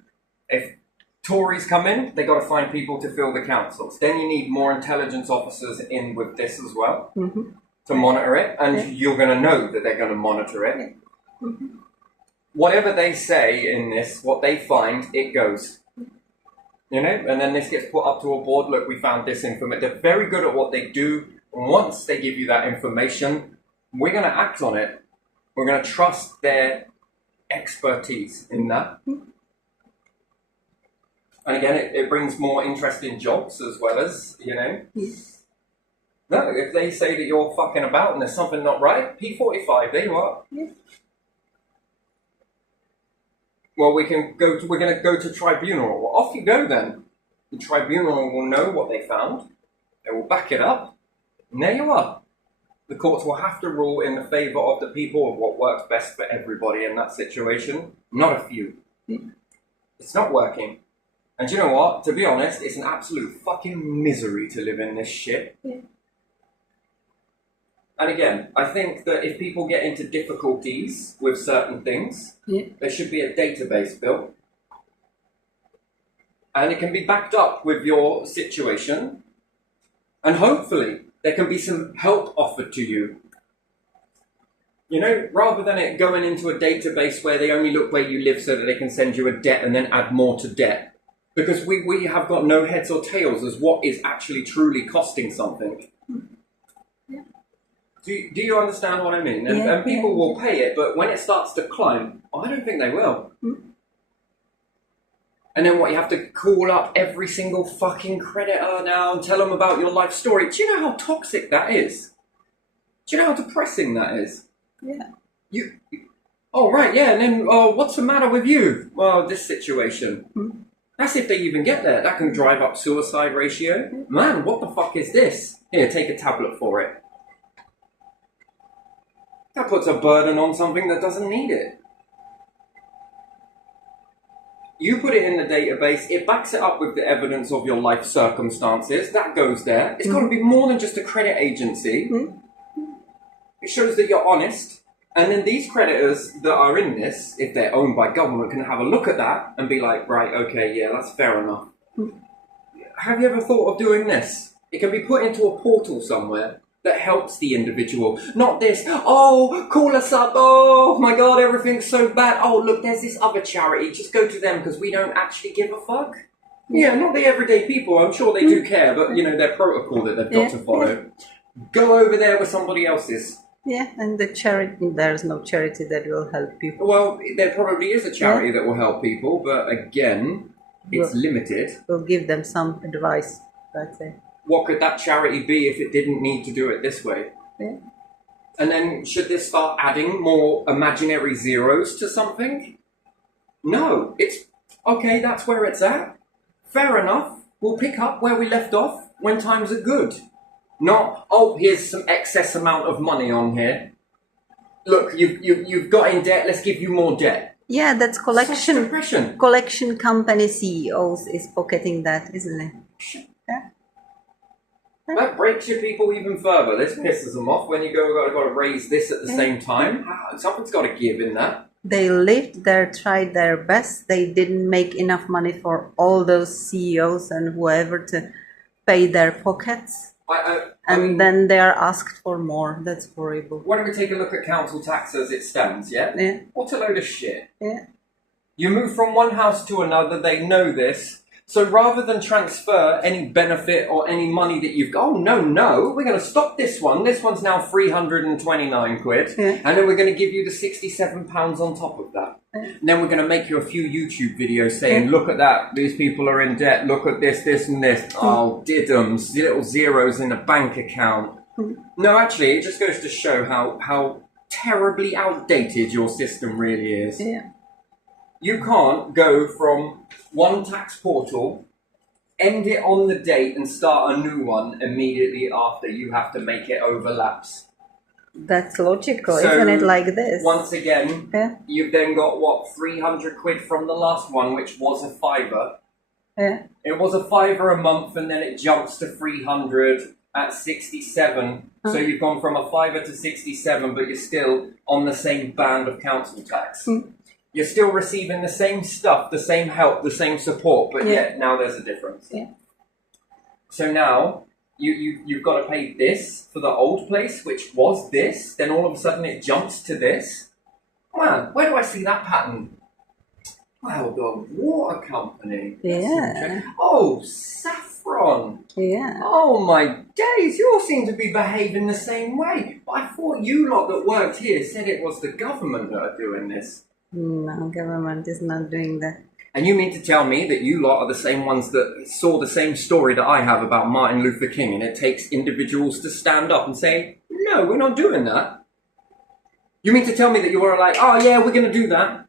If Tories come in, they got to find people to fill the councils. Then you need more intelligence officers in with this as well to monitor it, and you're going to know that they're going to monitor it. Mm-hmm. Whatever they say in this, what they find, it goes. And then this gets put up to a board. Look, we found this information. They're very good at what they do. Once they give you that information, we're going to act on it. We're going to trust their expertise in that. And again, it brings more interest in jobs as well as, No, if they say that you're fucking about and there's something not right, P45, there you are. Yeah. Well, we're going to go to tribunal. Well, off you go then. The tribunal will know what they found. They will back it up. And there you are. The courts will have to rule in the favour of the people of what works best for everybody in that situation, not a few. It's not working. And do you know what? To be honest, it's an absolute fucking misery to live in this shit. Yeah. And again, I think that if people get into difficulties with certain things, there should be a database built. And it can be backed up with your situation. And hopefully there can be some help offered to you. You know, rather than it going into a database where they only look where you live so that they can send you a debt and then add more to debt. Because we have got no heads or tails as what is actually truly costing something. Yeah. Do you understand what I mean? And people will pay it, but when it starts to climb, I don't think they will. And then what, you have to call up every single fucking creditor now and tell them about your life story. Do you know how toxic that is? Do you know how depressing that is? Yeah. Oh, right, yeah, and then what's the matter with you? Well, this situation. That's if they even get there. That can drive up suicide ratio. Man, what the fuck is this? Here, take a tablet for it. That puts a burden on something that doesn't need it. You put it in the database, it backs it up with the evidence of your life circumstances. That goes there. It's got to be more than just a credit agency. It shows that you're honest. And then these creditors that are in this, if they're owned by government, can have a look at that and be like, right, okay, yeah, that's fair enough. Have you ever thought of doing this? It can be put into a portal somewhere that helps the individual. Not this, oh, call us up, oh my God, everything's so bad. Oh, look, there's this other charity. Just go to them because we don't actually give a fuck. Yeah, not the everyday people. I'm sure they do care, but, you know, their protocol that they've got to follow. Go over there with somebody else's. Yeah, and the charity, there's no charity that will help you. Well, there probably is a charity that will help people, but again, it's limited. We'll give them some advice, that's it. What could that charity be if it didn't need to do it this way? Yeah. And then should this start adding more imaginary zeros to something? No, it's okay, that's where it's at. Fair enough. We'll pick up where we left off when times are good. Not, oh, here's some excess amount of money on here. Look, you've got in debt, let's give you more debt. Yeah, that's collection. Depression. Collection company CEOs is pocketing that, isn't it? Yeah. That breaks your people even further. This pisses them off when you got to raise this at the same time. Something's got to give in that. They lived there, tried their best. They didn't make enough money for all those CEOs and whoever to pay their pockets. I mean, then they are asked for more. That's horrible. Why don't we take a look at council tax as it stands, yeah? Yeah. What a load of shit. Yeah. You move from one house to another, they know this. So rather than transfer any benefit or any money that you've got, oh, no, we're going to stop this one. This one's now 329 quid. Yeah. And then we're going to give you the £67 on top of that. Yeah. And then we're going to make you a few YouTube videos saying, look at that, these people are in debt, look at this, this and this. Oh, diddums, little zeros in a bank account. No, actually, it just goes to show how terribly outdated your system really is. Yeah. You can't go from one tax portal, end it on the date and start a new one immediately after. You have to make it overlaps. That's logical, So, isn't it, like this? Once again, Yeah. you've then got, what, 300 quid from the last one, which was a fiver. Yeah. It was a fiver a month and then it jumps to 300 at 67. So you've gone from a fiver to 67, but you're still on the same band of council tax. You're still receiving the same stuff, the same help, the same support, but yet now there's a difference. Yeah. So now you've got to pay this for the old place, which was this. Then all of a sudden it jumps to this. Man, where do I see that pattern? Well, the water company. Yeah. Oh, Saffron. Yeah. Oh my days, you all seem to be behaving the same way. But I thought you lot that worked here said it was the government that are doing this. No, government is not doing that. And you mean to tell me that you lot are the same ones that saw the same story that I have about Martin Luther King, and it takes individuals to stand up and say, no, we're not doing that? You mean to tell me that you were like, oh yeah, we're going to do that?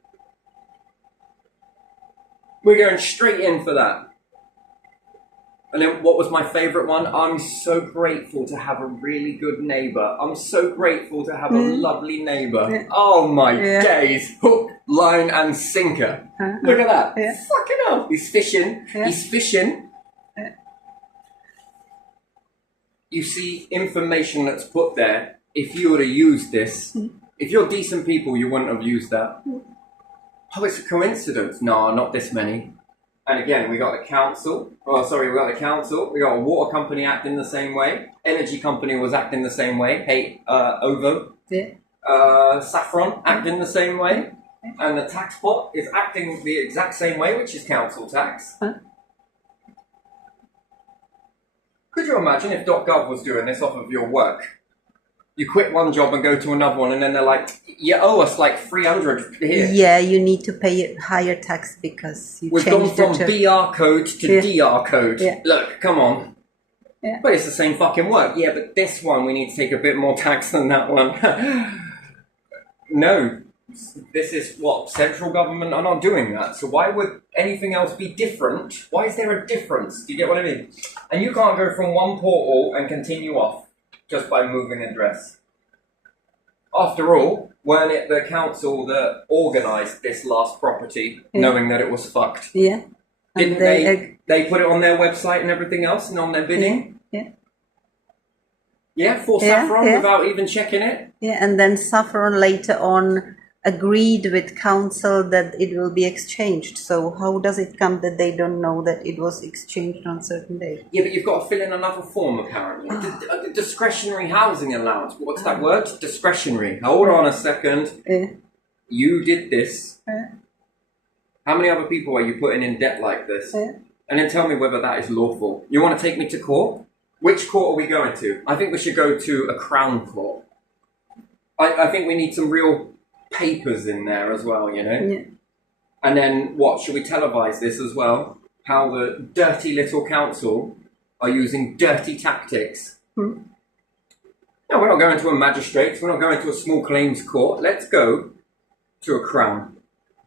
We're going straight in for that. And then what was my favourite one? I'm so grateful to have a really good neighbour. I'm so grateful to have a lovely neighbour. Yeah. Oh my days. Hook, line and sinker. Look at that. Yeah. Fucking hell. He's fishing. Yeah. He's fishing. Yeah. You see information that's put there if you would have used this, if you're decent people, you wouldn't have used that. Oh, it's a coincidence. No, not this many. And again, we got the council. Oh, sorry, we got the council. We got a water company acting the same way. Energy company was acting the same way. Hey, OVO. Yeah. Saffron acting the same way. And the tax pot is acting the exact same way, which is council tax. Huh? Could you imagine if .gov was doing this off of your work? You quit one job and go to another one, and then they're like, you owe us like 300 here. Yeah, you need to pay higher tax because you We've gone changed from the BR code to DR code. Yeah. Look, come on. Yeah. But it's the same fucking work. Yeah, but this one we need to take a bit more tax than that one. No. This is what? Central government are not doing that. So why would anything else be different? Why is there a difference? Do you get what I mean? And you can't go from one portal and continue off just by moving address. After all, weren't it the council that organised this last property, knowing that it was fucked? Yeah. Didn't they put it on their website and everything else and on their bidding? Yeah. Yeah, for Saffron without even checking it? Yeah, and then Saffron later on agreed with council that it will be exchanged. So how does it come that they don't know that it was exchanged on a certain day? Yeah, but you've got to fill in another form apparently. The discretionary housing allowance. What's that word? Discretionary. Hold on a second. Yeah. You did this. Yeah. How many other people are you putting in debt like this? Yeah. And then tell me whether that is lawful. You want to take me to court? Which court are we going to? I think we should go to a crown court. I think we need some real papers in there as well, you know? Yeah. And then what? Should we televise this as well? How the dirty little council are using dirty tactics. No, we're not going to a magistrate's. We're not going to a small claims court. Let's go to a crown.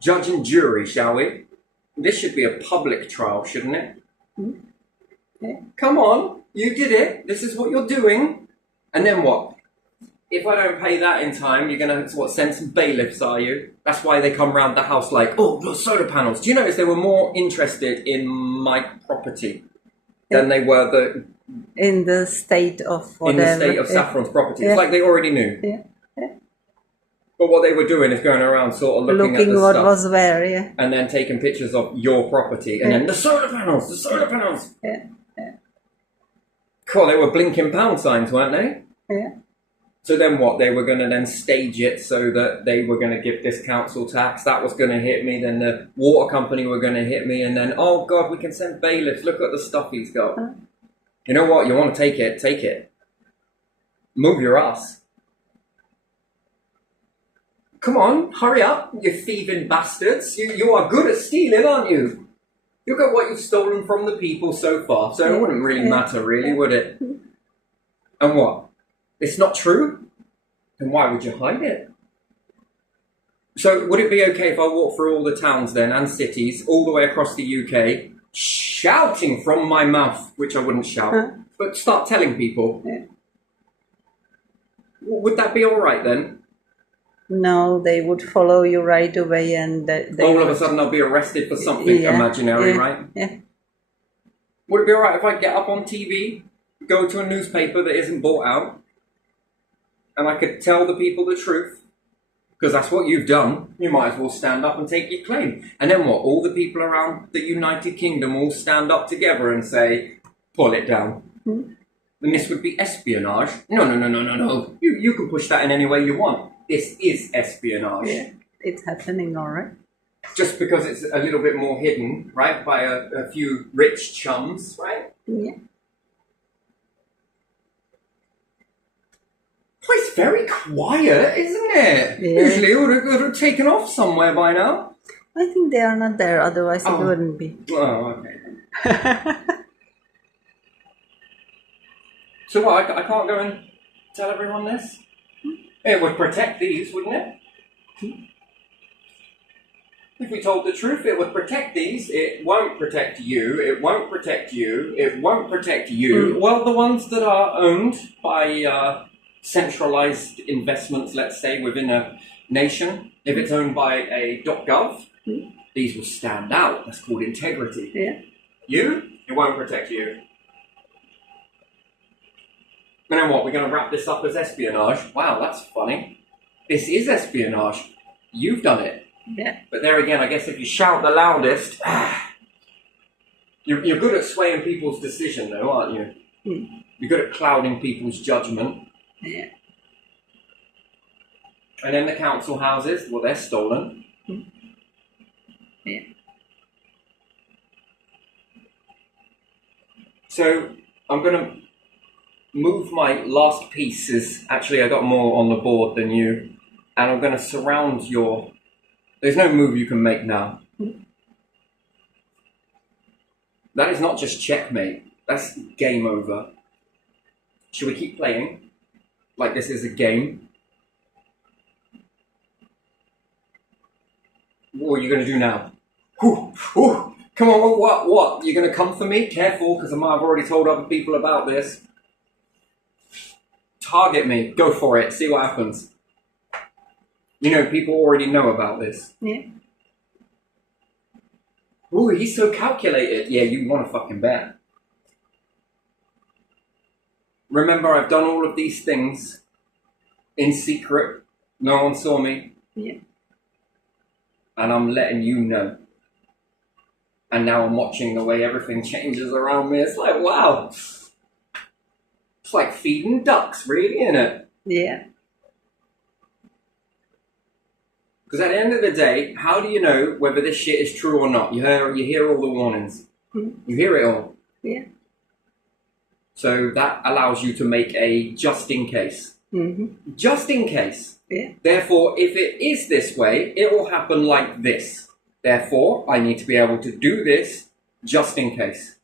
Judge and jury, shall we? This should be a public trial, shouldn't it? Yeah. Come on, you did it. This is what you're doing. And then what? If I don't pay that in time, you're going to, send some bailiffs, are you? That's why they come round the house like, oh, the solar panels. Do you notice they were more interested in my property than they were in the state of whatever. In the state of Saffron's property. Yeah. It's like they already knew. Yeah. But what they were doing is going around sort of looking at the what stuff was where, yeah. and then taking pictures of your property and then the solar panels, the solar panels. Yeah. Cool, they were blinking pound signs, weren't they? Yeah. So then what? They were going to then stage it so that they were going to give this council tax. That was going to hit me. Then the water company were going to hit me. And then, oh, God, we can send bailiffs. Look at the stuff he's got. You know what? You want to take it? Take it. Move your ass. Come on, hurry up, you thieving bastards. You are good at stealing, aren't you? Look at what you've stolen from the people so far. So it wouldn't really matter, really, would it? And what? It's not true? Then why would you hide it? So would it be okay if I walk through all the towns then and cities all the way across the UK shouting from my mouth, which I wouldn't shout, but start telling people? Would that be all right then? No, they would follow you right away and they all of a sudden I'll be arrested for something imaginary, right? Yeah. Would it be all right if I get up on TV, go to a newspaper that isn't bought out, and I could tell the people the truth? Because that's what you've done. You might as well stand up and take your claim. And then what? All the people around the United Kingdom all stand up together and say, pull it down. And this would be espionage. No. You can push that in any way you want. This is espionage. Yeah, it's happening, all right. Just because it's a little bit more hidden, right, by a few rich chums, right? Yeah. Oh, it's very quiet, isn't it? Yeah. Usually it would have taken off somewhere by now. I think they are not there, otherwise it wouldn't be. Oh, okay. So what, I can't go and tell everyone this? It would protect these, wouldn't it? If we told the truth, it would protect these. It won't protect you. It won't protect you. It won't protect you. Well, the ones that are owned by centralized investments, let's say, within a nation, if it's owned by a .gov, these will stand out. That's called integrity. Yeah. You, it won't protect you. And then And what, we're going to wrap this up as espionage? Wow, that's funny. This is espionage. You've done it. Yeah. But there again, I guess if you shout the loudest, you're good at swaying people's decision, though, aren't you? Mm. You're good at clouding people's judgment. Yeah. And then the council houses, well, they're stolen. Mm. Yeah. So I'm going to move my last pieces. Actually, I got more on the board than you. And I'm going to surround your... There's no move you can make now. Mm. That is not just checkmate. That's game over. Should we keep playing? Like this is a game? What are you going to do now? Ooh, ooh, come on, what? You're going to come for me? Careful, because I might have already told other people about this. Target me. Go for it. See what happens. You know, people already know about this. Yeah. Ooh, he's so calculated. Yeah, you want to fucking bet. Remember, I've done all of these things in secret. No one saw me. Yeah. And I'm letting you know. And now I'm watching the way everything changes around me. It's like, wow. It's like feeding ducks, really, isn't it? Yeah. Because at the end of the day, how do you know whether this shit is true or not? You hear all the warnings. Mm. You hear it all. Yeah. So that allows you to make a just in case. Mm-hmm. Just in case. Yeah. Therefore, if it is this way, it will happen like this. Therefore, I need to be able to do this just in case.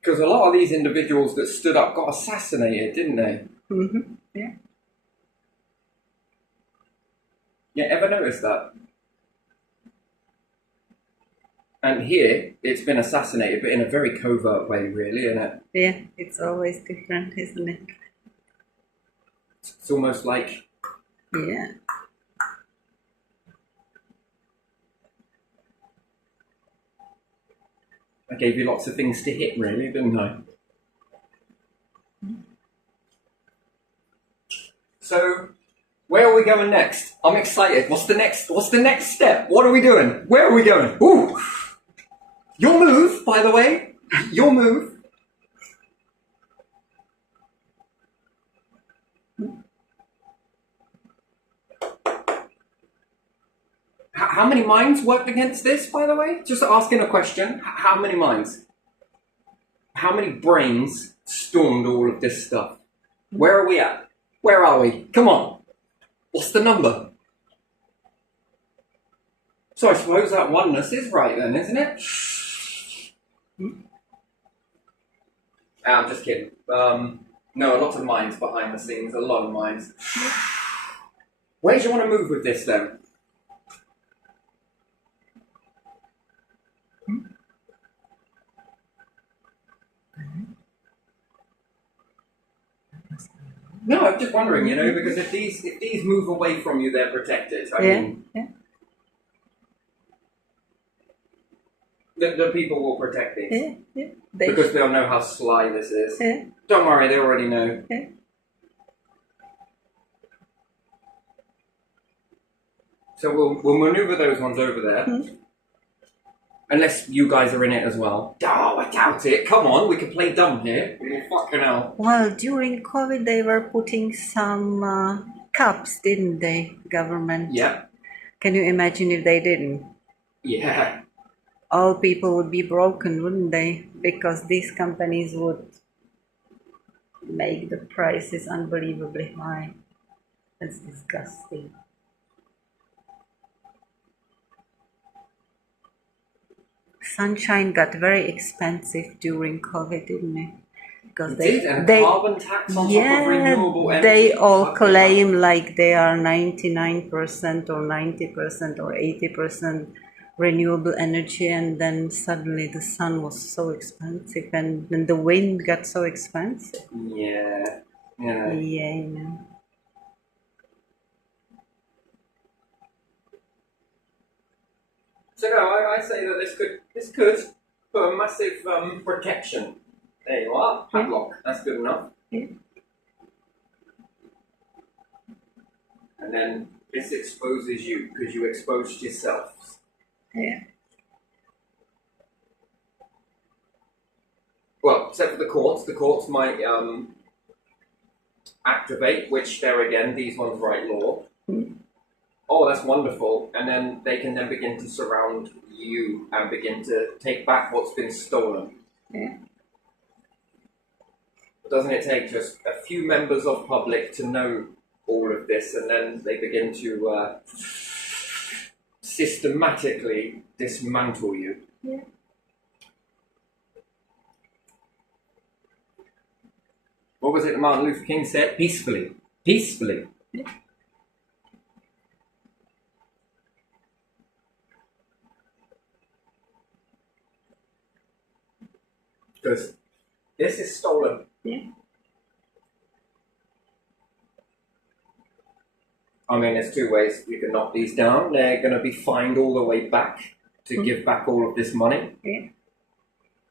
Because a lot of these individuals that stood up got assassinated, didn't they? Mm-hmm. Yeah. Yeah, ever notice that? And here, it's been assassinated, but in a very covert way, really, isn't it? Yeah. It's always different, isn't it? It's almost like... Yeah. I gave you lots of things to hit, really, didn't I? So, where are we going next? I'm excited. What's the next step? What are we doing? Where are we going? Ooh! Your move, by the way. Your move. How many minds worked against this, by the way? Just asking a question. How many minds? How many brains stormed all of this stuff? Where are we at? Where are we? Come on. What's the number? So I suppose that oneness is right then, isn't it? I'm just kidding. No, a lot of minds behind the scenes. A lot of minds. Where do you want to move with this then? No, I'm just wondering, you know, because if these move away from you, they're protected. I mean, Yeah. the people will protect these. Yeah. Yeah. Because they'll know how sly this is. Yeah. Don't worry, they already know. Yeah. So we'll maneuver those ones over there. Mm-hmm. Unless you guys are in it as well. Oh, I doubt it. Come on, we can play dumb here. Fucking hell. Well, during COVID, they were putting some caps, didn't they, government? Yeah. Can you imagine if they didn't? Yeah. All people would be broken, wouldn't they? Because these companies would make the prices unbelievably high. That's disgusting. Sunshine got very expensive during COVID, didn't it? Because they carbon tax on top of renewable energy. They all claim like they are 99% or 90% or 80% renewable energy, and then suddenly the sun was so expensive, and then the wind got so expensive. Yeah. Yeah. Yeah. So no, I say that this could put a massive protection. There you are, padlock. That's good enough. Yeah. And then this exposes you because you exposed yourself. Yeah. Well, except for the courts might activate, which there again, these ones write law. Mm. Oh, that's wonderful. And then they can then begin to surround you and begin to take back what's been stolen. Yeah. Doesn't it take just a few members of public to know all of this, and then they begin to systematically dismantle you? Yeah. What was it that Martin Luther King said? Peacefully. Peacefully. Yeah. Because this is stolen. Yeah. I mean, there's two ways you can knock these down. They're going to be fined all the way back to give back all of this money. Yeah.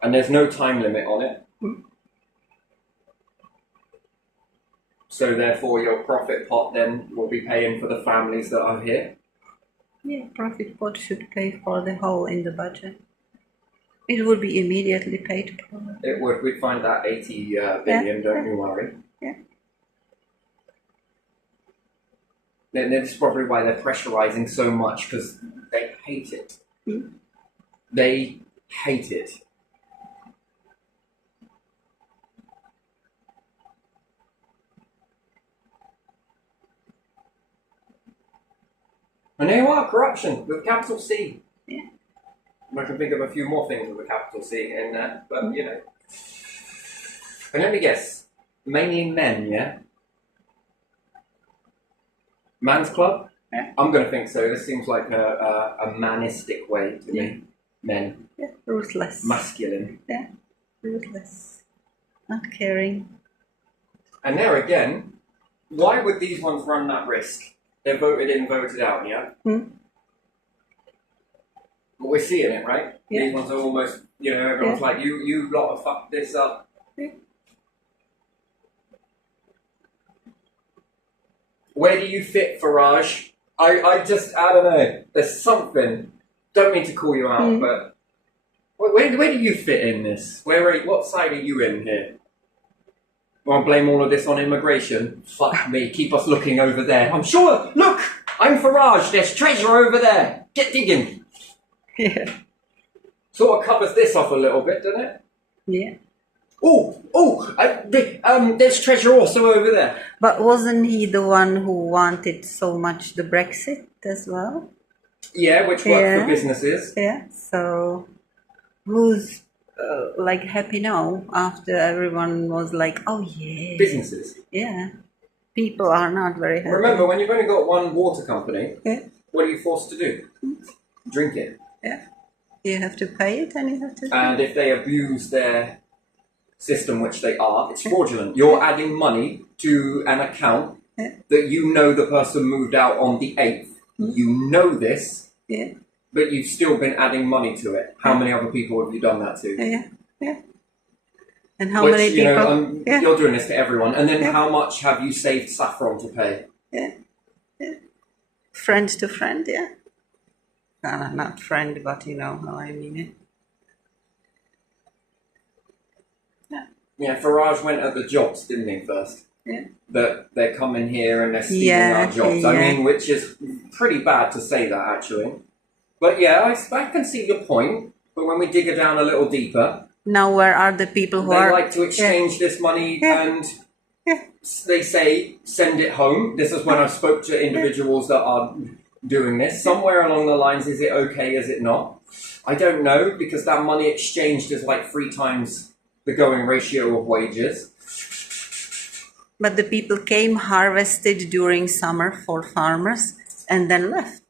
And there's no time limit on it. Mm. So therefore your profit pot then will be paying for the families that are here. Yeah, profit pot should pay for the whole in the budget. It would be immediately paid for. It would. We'd find that 80 billion, don't you worry. Yeah. Then that's probably why they're pressurizing so much, because they hate it. Mm. They hate it. And there you are, corruption with a capital C. Yeah. And I can think of a few more things with a capital C in that, but you know. And let me guess, mainly men, yeah? Man's club? Yeah. I'm going to think so. This seems like a manistic way to me. Men. Yeah. Ruthless. Masculine. Yeah. Ruthless. Not caring. And there again, why would these ones run that risk? They're voted in, voted out, yeah? Mm. But we're seeing it, right? Yeah. These ones are almost, you know, everyone's Yeah. like, you lot have fucked this up. Yeah. Where do you fit, Farage? I don't know. There's something. Don't mean to call you out, but where do you fit in this? What side are you in here? Want to blame all of this on immigration? Fuck me, keep us looking over there. I'm sure, look, I'm Farage, there's treasure over there. Get digging. Yeah. Sort of covers this off a little bit, doesn't it? Yeah. There's treasure also over there. But wasn't he the one who wanted so much the Brexit as well? Yeah, which worked for businesses. Yeah. So who's like happy now after everyone was like, oh yeah. Businesses. Yeah. People are not very happy. Remember, when you've only got one water company, Yeah. what are you forced to do? Drink it. Yeah. You have to pay it and you have to. And if they abuse their system, which they are, it's fraudulent. You're adding money to an account that you know the person moved out on the 8th. You know this, Yeah. but you've still been adding money to it. How many other people have you done that to? Yeah. Yeah. And how Which, many you people? know, you're doing this to everyone. And then how much have you saved Saffron to pay? Yeah. Yeah. Friend to friend, yeah. No, not friend, but you know how I mean it. Yeah, Farage went at the jobs, didn't he, first? Yeah. That they're coming here and they're stealing our jobs. I mean, which is pretty bad to say that, actually. But yeah, I can see your point. But when we dig it down a little deeper, now where are the people who they are like to exchange this money and they say, send it home. This is when I've spoke to individuals that are doing this. Somewhere along the lines, is it okay, is it not? I don't know, because that money exchanged is like 3 times the going ratio of wages. But the people came, harvested during summer for farmers, and then left.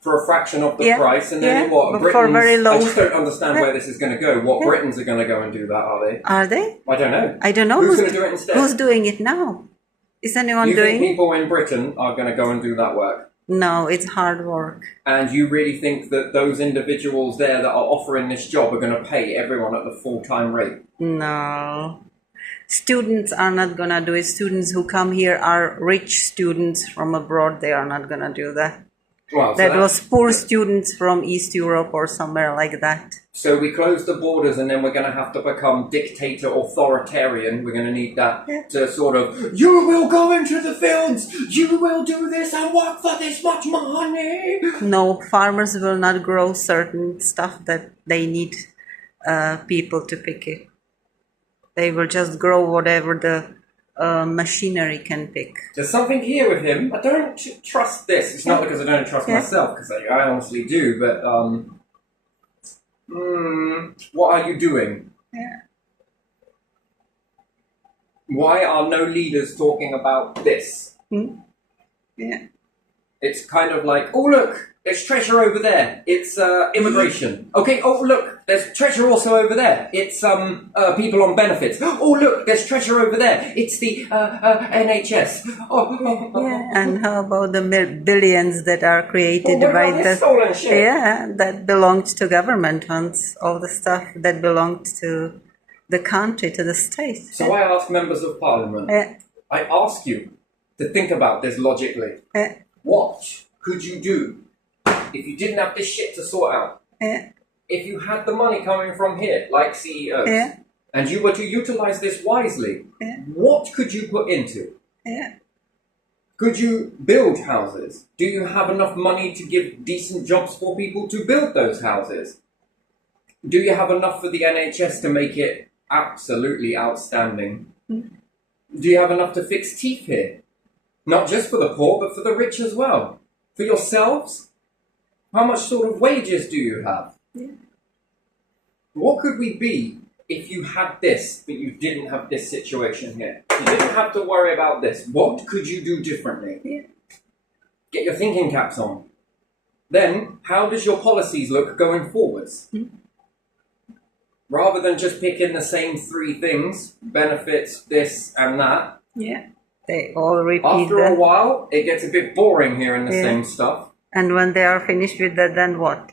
For a fraction of the price, and then what? But for very low. I just don't understand where this is going to go. What Britons are going to go and do that, are they? Are they? I don't know. I don't know. Who's going to do it instead? Who's doing it now? Is anyone You doing think people in Britain are going to go and do that work? No, it's hard work. And you really think that those individuals there that are offering this job are going to pay everyone at the full-time rate? No. Students are not gonna do it. Students who come here are rich students from abroad. They are not gonna do that. Well, so That was poor students from East Europe or somewhere like that. So we close the borders, and then we're going to have to become dictator, authoritarian. We're going to need that to sort of, you will go into the fields, you will do this and work for this much money. No, farmers will not grow certain stuff that they need people to pick it. They will just grow whatever the machinery can pick. There's something here with him. I don't trust this. It's not because I don't trust myself, because I honestly do, but what are you doing? Yeah. Why are no leaders talking about this? Yeah. It's kind of like, oh look, there's treasure over there. It's immigration. Okay, oh look, there's treasure also over there. It's people on benefits. Oh look, there's treasure over there. It's the NHS. Yeah, and how about the billions that are created by the stolen shit. Yeah, that belonged to government funds, all the stuff that belonged to the country, to the state. So I ask members of parliament, I ask you to think about this logically. What could you do if you didn't have this shit to sort out? If you had the money coming from here, like CEOs, and you were to utilize this wisely, what could you put into? Could you build houses? Do you have enough money to give decent jobs for people to build those houses? Do you have enough for the NHS to make it absolutely outstanding? Do you have enough to fix teeth here? Not just for the poor, but for the rich as well. For yourselves? How much sort of wages do you have? What could we be if you had this, but you didn't have this situation here? You didn't have to worry about this. What could you do differently? Get your thinking caps on. Then, how does your policies look going forwards? Rather than just picking the same three things, benefits, this and that. They all repeat After a while, it gets a bit boring hearing the same stuff. And when they are finished with that, then what?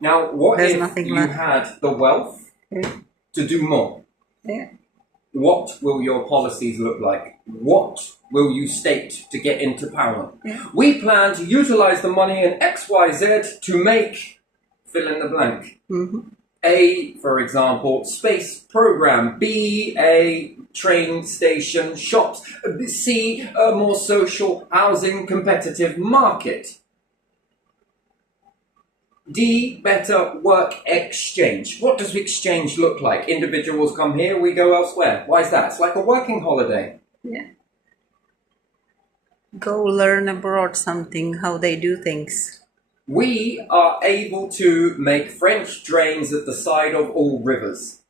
Now, what There's if nothing you left. had the wealth to do more? What will your policies look like? What will you state to get into power? We plan to utilize the money in XYZ to make fill in the blank. A, for example, space program. B, a train station, shops. C, a more social housing competitive market. D, better work exchange. What does exchange look like? Individuals come here, we go elsewhere. Why is that? It's like a working holiday. Go learn abroad something, how they do things. We are able to make French drains at the side of all rivers,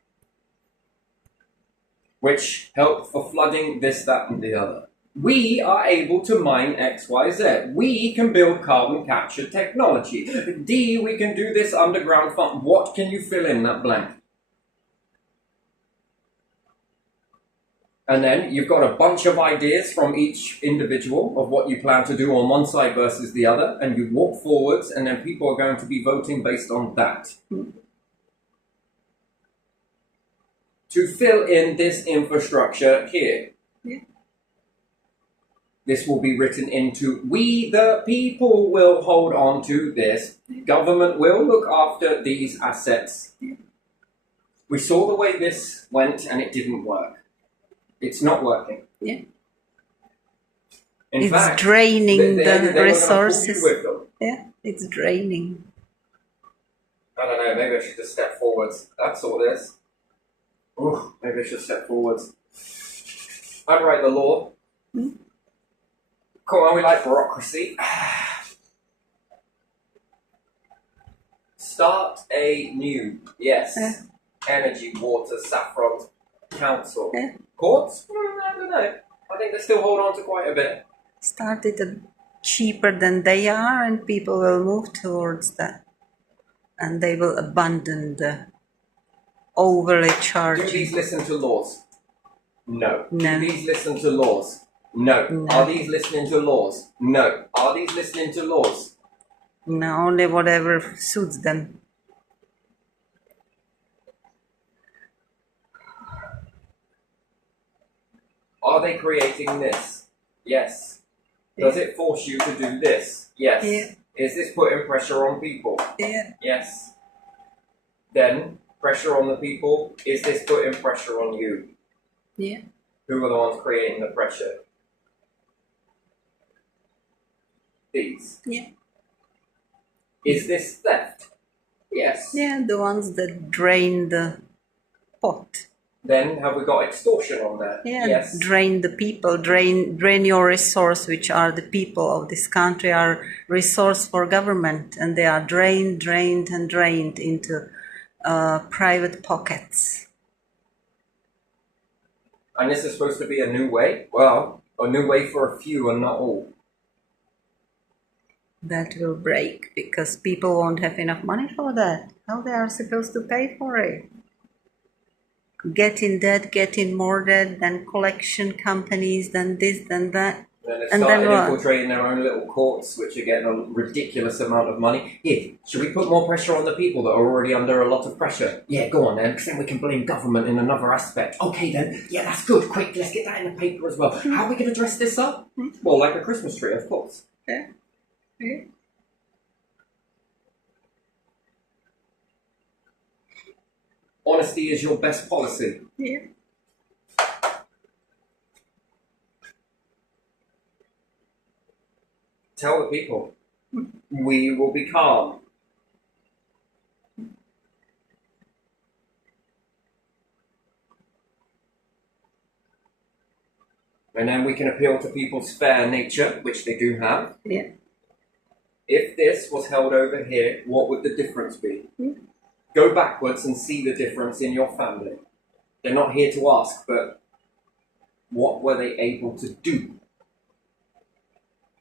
which help for flooding this, that, and the other. We are able to mine XYZ. We can build carbon capture technology. D, we can do this underground farm. What can you fill in that blank? And then you've got a bunch of ideas from each individual of what you plan to do on one side versus the other, and you walk forwards, and then people are going to be voting based on that. To fill in this infrastructure here. This will be written into, we the people will hold on to this. Government will look after these assets. We saw the way this went and it didn't work. It's not working. In It's fact, draining they the resources. With them. It's draining. I don't know, maybe I should just step forwards. That's all it is. Ooh, maybe I should step forwards. I'd write the law. Come on, we like bureaucracy. Start a new, energy, water, saffron, council. Courts? I don't know. I think they still hold on to quite a bit. Start it cheaper than they are, and people will move towards that. And they will abandon the overly Do charging. these listen to laws? No. No. Do these listen to laws? No. Are these listening to laws? No. Are these listening to laws? No, only whatever suits them. Are they creating this? Yes. Does it force you to do this? Yes. Yeah. Is this putting pressure on people? Yeah. Yes. Then, pressure on the people, is this putting pressure on you? Yeah. Who are the ones creating the pressure? These. Yeah. Is this theft? Yes. Yeah, the ones that drain the pot. Then have we got extortion on there? Yeah, Yes. drain the people, drain your resource, which are the people of this country, are resource for government, and they are drained into private pockets. And this is supposed to be a new way? Well, a new way for a few and not all. That will break because people won't have enough money for that. How they are supposed to pay for it? Get in debt, get in more debt, then collection companies, then this, then that. Then they've And started then what? infiltrating their own little courts, which are getting a ridiculous amount of money. Here, should we put more pressure on the people that are already under a lot of pressure? Yeah, go on then, because then we can blame government in another aspect. Okay then, yeah, that's good. Quick, let's get that in the paper as well. How are we going to dress this up? Well, like a Christmas tree, of course. Yeah. Yeah. Honesty is your best policy. Yeah. Tell the people. We will be calm. And then we can appeal to people's fair nature, which they do have. Yeah. If this was held over here, what would the difference be? Go backwards and see the difference in your family. They're not here to ask, but what were they able to do?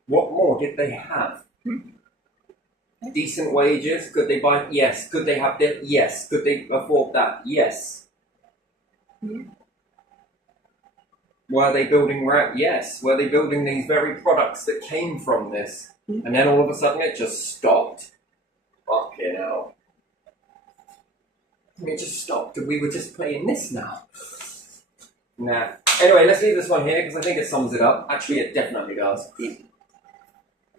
What more did they have? Decent wages? Could they buy? Yes. Could they have this? Yes. Could they afford that? Yes. Were they building Yes. Were they building these very products that came from this? And then all of a sudden it just stopped. Fucking hell. It just stopped and we were just playing this now. Nah. Anyway, let's leave this one here because I think it sums it up. Actually, it definitely does.